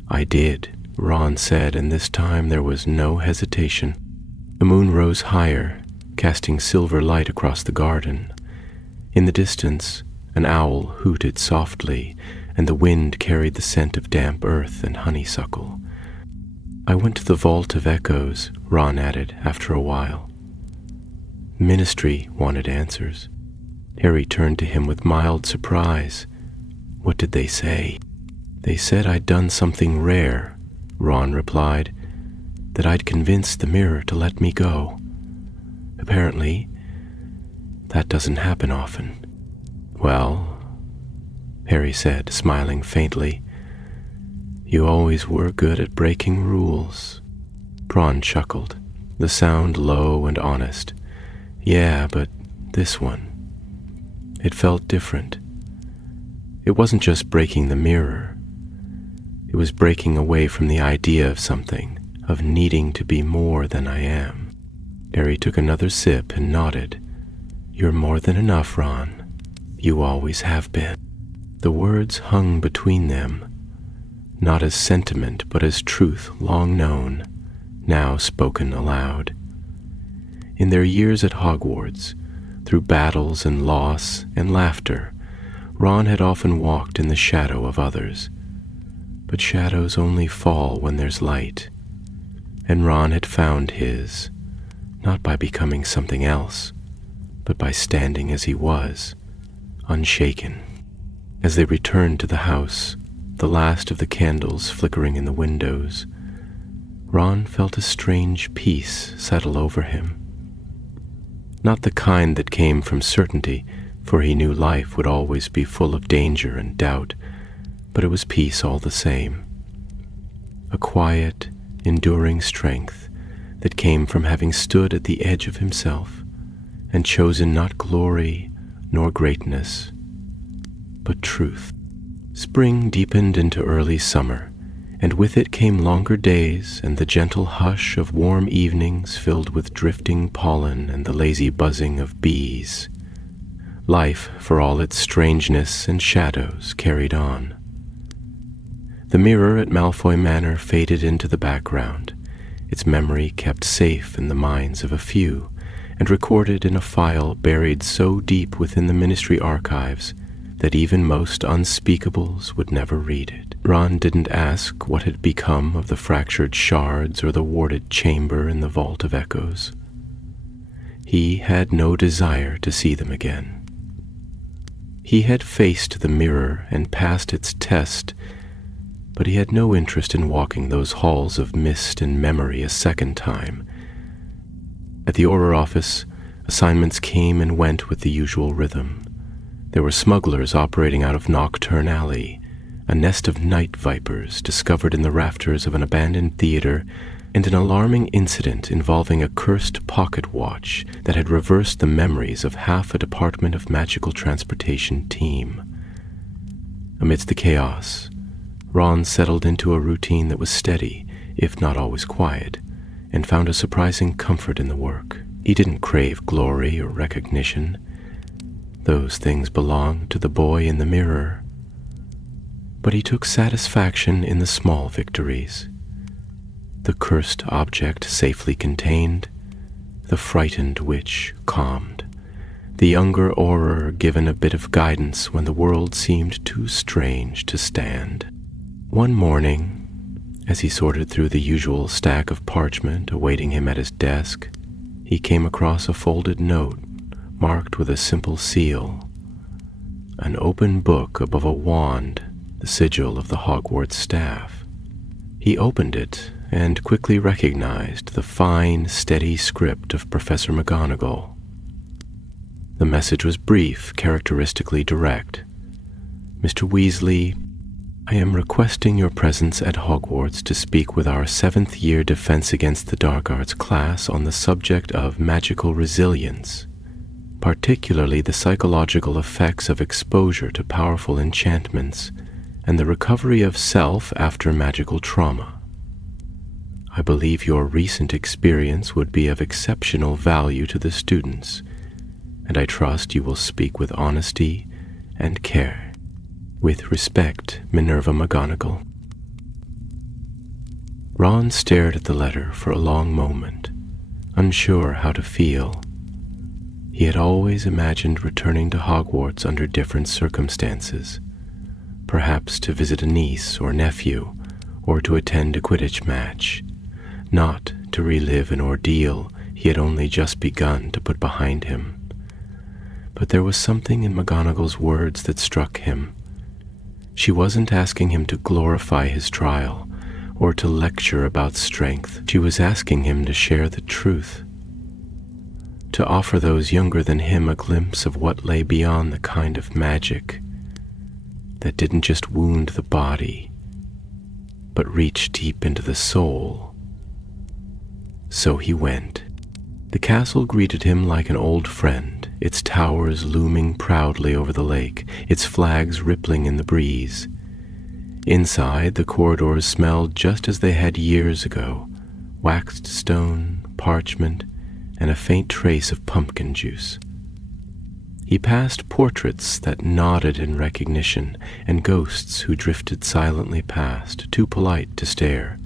"I did," Ron said, and this time there was no hesitation. The moon rose higher, casting silver light across the garden. In the distance, an owl hooted softly, and the wind carried the scent of damp earth and honeysuckle. "I went to the Vault of Echoes," Ron added after a while. "Ministry wanted answers." Harry turned to him with mild surprise. "What did they say?" "They said I'd done something rare," Ron replied, "that I'd convinced the mirror to let me go. Apparently, that doesn't happen often." "Well," Harry said, smiling faintly, "you always were good at breaking rules." Ron chuckled, the sound low and honest. "Yeah, but this one, it felt different. It wasn't just breaking the mirror. It was breaking away from the idea of something, of needing to be more than I am." Harry took another sip and nodded. "You're more than enough, Ron. You always have been." The words hung between them, not as sentiment but as truth long known, now spoken aloud. In their years at Hogwarts, Through battles and loss and laughter, Ron had often walked in the shadow of others. But shadows only fall when there's light, and Ron had found his, not by becoming something else, but by standing as he was, unshaken. As they returned to the house, the last of the candles flickering in the windows, Ron felt a strange peace settle over him. Not the kind that came from certainty, for he knew life would always be full of danger and doubt, but it was peace all the same. A quiet, enduring strength that came from having stood at the edge of himself and chosen not glory nor greatness, but truth. Spring deepened into early summer, and with it came longer days and the gentle hush of warm evenings filled with drifting pollen and the lazy buzzing of bees. Life, for all its strangeness and shadows, carried on. The mirror at Malfoy Manor faded into the background, its memory kept safe in the minds of a few and recorded in a file buried so deep within the Ministry archives that even most unspeakables would never read it. Ron didn't ask what had become of the fractured shards or the warded chamber in the Vault of Echoes. He had no desire to see them again. He had faced the mirror and passed its test, but he had no interest in walking those halls of mist and memory a second time. At the Auror office, assignments came and went with the usual rhythm. There were smugglers operating out of Nocturne Alley, a nest of night vipers discovered in the rafters of an abandoned theater, and an alarming incident involving a cursed pocket watch that had reversed the memories of half a Department of Magical Transportation team. Amidst the chaos, Ron settled into a routine that was steady, if not always quiet, and found a surprising comfort in the work. He didn't crave glory or recognition. Those things belonged to the boy in the mirror. But he took satisfaction in the small victories. The cursed object safely contained, the frightened witch calmed, the younger Auror given a bit of guidance when the world seemed too strange to stand. One morning, as he sorted through the usual stack of parchment awaiting him at his desk, he came across a folded note marked with a simple seal, an open book above a wand, the sigil of the Hogwarts staff. He opened it and quickly recognized the fine, steady script of Professor McGonagall. The message was brief, characteristically direct. Mr. Weasley, I am requesting your presence at Hogwarts to speak with our 7th year Defense Against the Dark Arts class on the subject of magical resilience, particularly the psychological effects of exposure to powerful enchantments and the recovery of self after magical trauma. I believe your recent experience would be of exceptional value to the students, and I trust you will speak with honesty and care. With respect, Minerva McGonagall. Ron stared at the letter for a long moment, unsure how to feel. He had always imagined returning to Hogwarts under different circumstances, perhaps to visit a niece or nephew, or to attend a Quidditch match, not to relive an ordeal he had only just begun to put behind him. But there was something in McGonagall's words that struck him. She wasn't asking him to glorify his trial or to lecture about strength. She was asking him to share the truth, to offer those younger than him a glimpse of what lay beyond the kind of magic that didn't just wound the body, but reached deep into the soul. So he went. The castle greeted him like an old friend, its towers looming proudly over the lake, its flags rippling in the breeze. Inside, the corridors smelled just as they had years ago, waxed stone, parchment, and a faint trace of pumpkin juice. He passed portraits that nodded in recognition, and ghosts who drifted silently past, too polite to stare.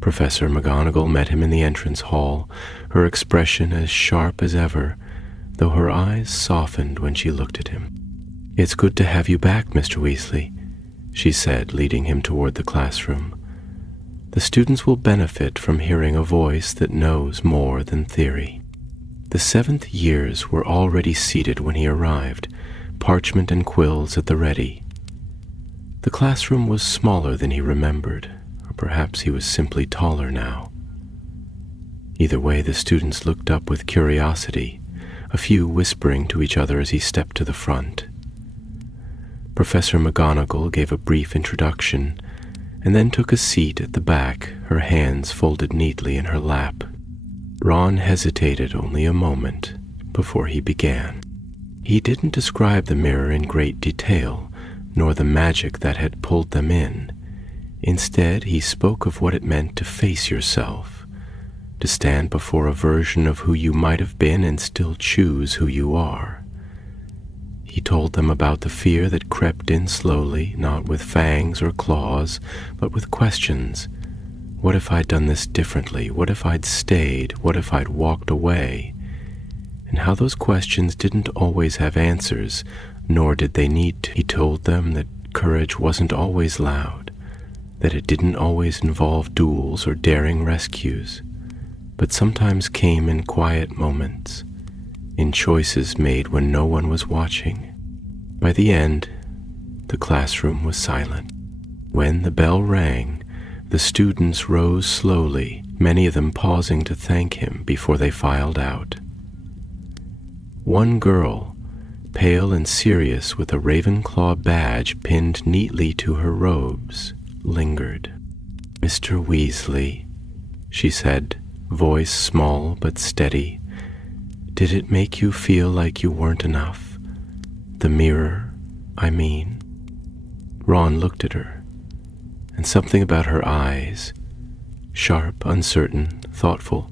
Professor McGonagall met him in the entrance hall, her expression as sharp as ever, though her eyes softened when she looked at him. "It's good to have you back, Mr. Weasley," she said, leading him toward the classroom. "The students will benefit from hearing a voice that knows more than theory." The 7th years were already seated when he arrived, parchment and quills at the ready. The classroom was smaller than he remembered, or perhaps he was simply taller now. Either way, the students looked up with curiosity, a few whispering to each other as he stepped to the front. Professor McGonagall gave a brief introduction, and then took a seat at the back, her hands folded neatly in her lap. Ron hesitated only a moment before he began. He didn't describe the mirror in great detail, nor the magic that had pulled them in. Instead, he spoke of what it meant to face yourself, to stand before a version of who you might have been and still choose who you are. He told them about the fear that crept in slowly, not with fangs or claws, but with questions. What if I'd done this differently? What if I'd stayed? What if I'd walked away? And how those questions didn't always have answers, nor did they need to. He told them that courage wasn't always loud, that it didn't always involve duels or daring rescues, but sometimes came in quiet moments, in choices made when no one was watching. By the end, the classroom was silent. When the bell rang, the students rose slowly, many of them pausing to thank him before they filed out. One girl, pale and serious with a Ravenclaw badge pinned neatly to her robes, lingered. "Mr. Weasley," she said, voice small but steady, "did it make you feel like you weren't enough? The mirror, I mean." Ron looked at her, and something about her eyes, sharp, uncertain, thoughtful,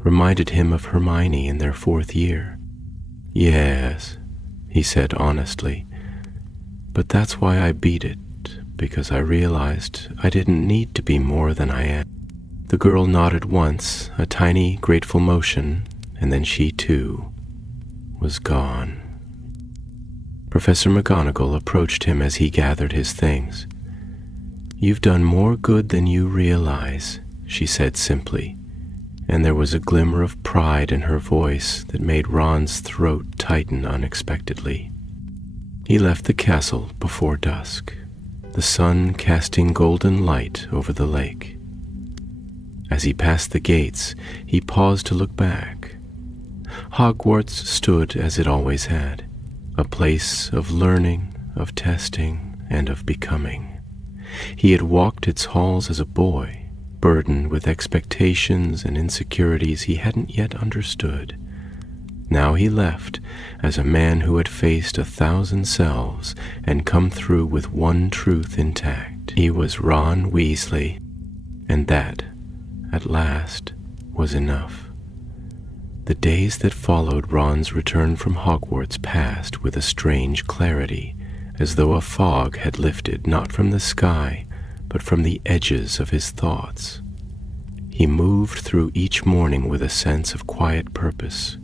reminded him of Hermione in their 4th year. "Yes," he said honestly, "but that's why I beat it, because I realized I didn't need to be more than I am." The girl nodded once, a tiny, grateful motion, and then she, too, was gone. Professor McGonagall approached him as he gathered his things. "You've done more good than you realize," she said simply, and there was a glimmer of pride in her voice that made Ron's throat tighten unexpectedly. He left the castle before dusk, the sun casting golden light over the lake. As he passed the gates, he paused to look back. Hogwarts stood as it always had, a place of learning, of testing, and of becoming. He had walked its halls as a boy, burdened with expectations and insecurities he hadn't yet understood. Now he left as a man who had faced 1,000 selves and come through with one truth intact. He was Ron Weasley, and that, at last, was enough. The days that followed Ron's return from Hogwarts passed with a strange clarity, as though a fog had lifted not from the sky, but from the edges of his thoughts. He moved through each morning with a sense of quiet purpose,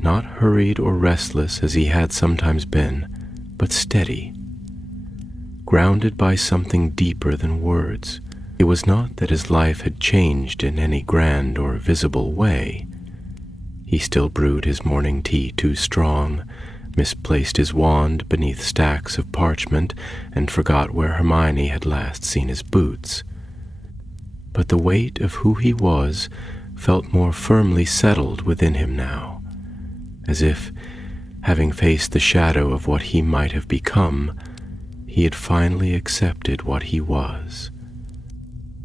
not hurried or restless as he had sometimes been, but steady, grounded by something deeper than words. It was not that his life had changed in any grand or visible way. He still brewed his morning tea too strong, misplaced his wand beneath stacks of parchment, and forgot where Hermione had last seen his boots. But the weight of who he was felt more firmly settled within him now, as if, having faced the shadow of what he might have become, he had finally accepted what he was.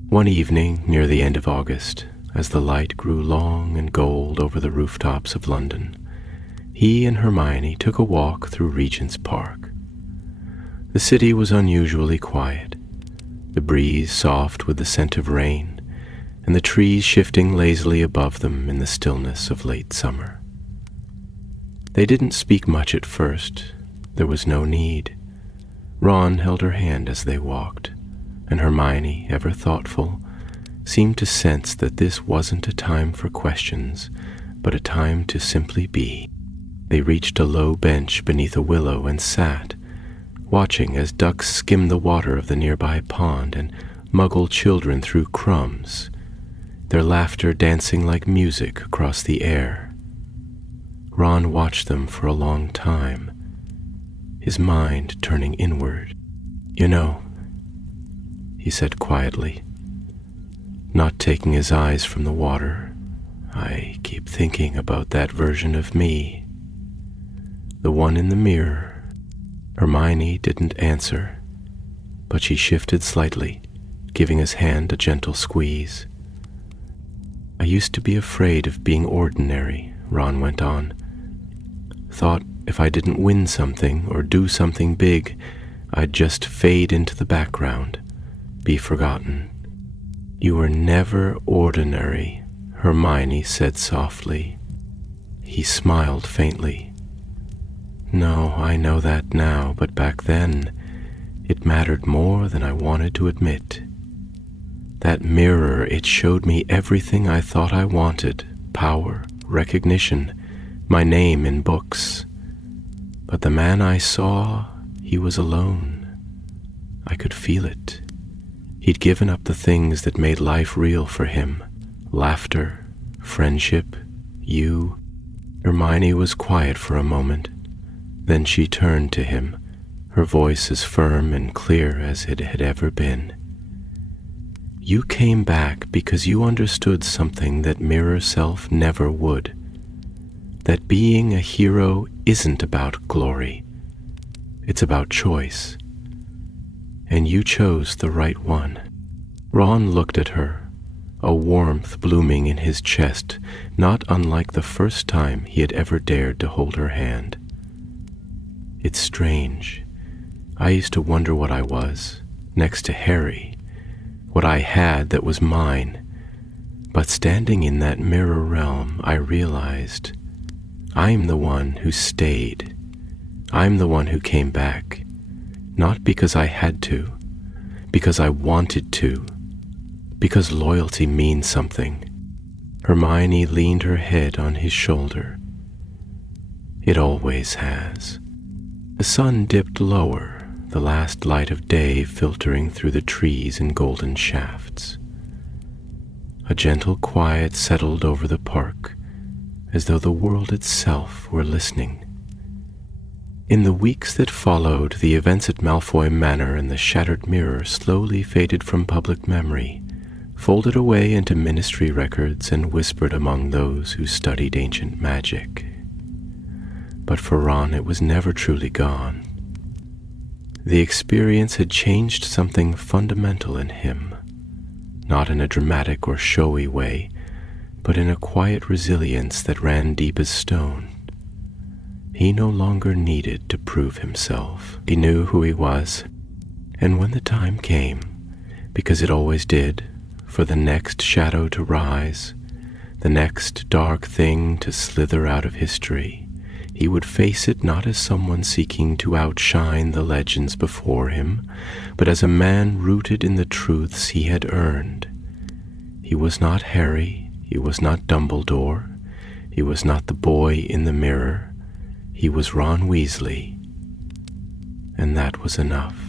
One evening near the end of August, as the light grew long and gold over the rooftops of London, he and Hermione took a walk through Regent's Park. The city was unusually quiet, the breeze soft with the scent of rain, and the trees shifting lazily above them in the stillness of late summer. They didn't speak much at first. There was no need. Ron held her hand as they walked, and Hermione, ever thoughtful, seemed to sense that this wasn't a time for questions, but a time to simply be. They reached a low bench beneath a willow and sat, watching as ducks skimmed the water of the nearby pond and Muggle children threw crumbs, their laughter dancing like music across the air. Ron watched them for a long time, his mind turning inward. "You know," he said quietly, not taking his eyes from the water, "I keep thinking about that version of me, the one in the mirror." Hermione didn't answer, but she shifted slightly, giving his hand a gentle squeeze. "I used to be afraid of being ordinary," Ron went on. "Thought if I didn't win something or do something big, I'd just fade into the background, be forgotten." "You were never ordinary," Hermione said softly. He smiled faintly. "No, I know that now, but back then, it mattered more than I wanted to admit. That mirror, it showed me everything I thought I wanted: power, recognition, my name in books. But the man I saw, he was alone. I could feel it. He'd given up the things that made life real for him: laughter, friendship, you." Hermione was quiet for a moment. Then she turned to him, her voice as firm and clear as it had ever been. "You came back because you understood something that Mirror Self never would. That being a hero isn't about glory. It's about choice. And you chose the right one." Ron looked at her, a warmth blooming in his chest, not unlike the first time he had ever dared to hold her hand. "It's strange. I used to wonder what I was, next to Harry, what I had that was mine. But standing in that mirror realm, I realized I'm the one who stayed. I'm the one who came back, not because I had to, because I wanted to, because loyalty means something." Hermione leaned her head on his shoulder. "It always has." The sun dipped lower, the last light of day filtering through the trees in golden shafts. A gentle quiet settled over the park, as though the world itself were listening. In the weeks that followed, the events at Malfoy Manor and the shattered mirror slowly faded from public memory, folded away into ministry records and whispered among those who studied ancient magic. But for Ron, it was never truly gone. The experience had changed something fundamental in him, not in a dramatic or showy way, but in a quiet resilience that ran deep as stone. He no longer needed to prove himself. He knew who he was, and when the time came, because it always did, for the next shadow to rise, the next dark thing to slither out of history, he would face it not as someone seeking to outshine the legends before him, but as a man rooted in the truths he had earned. He was not Harry, he was not Dumbledore, he was not the boy in the mirror. He was Ron Weasley, and that was enough.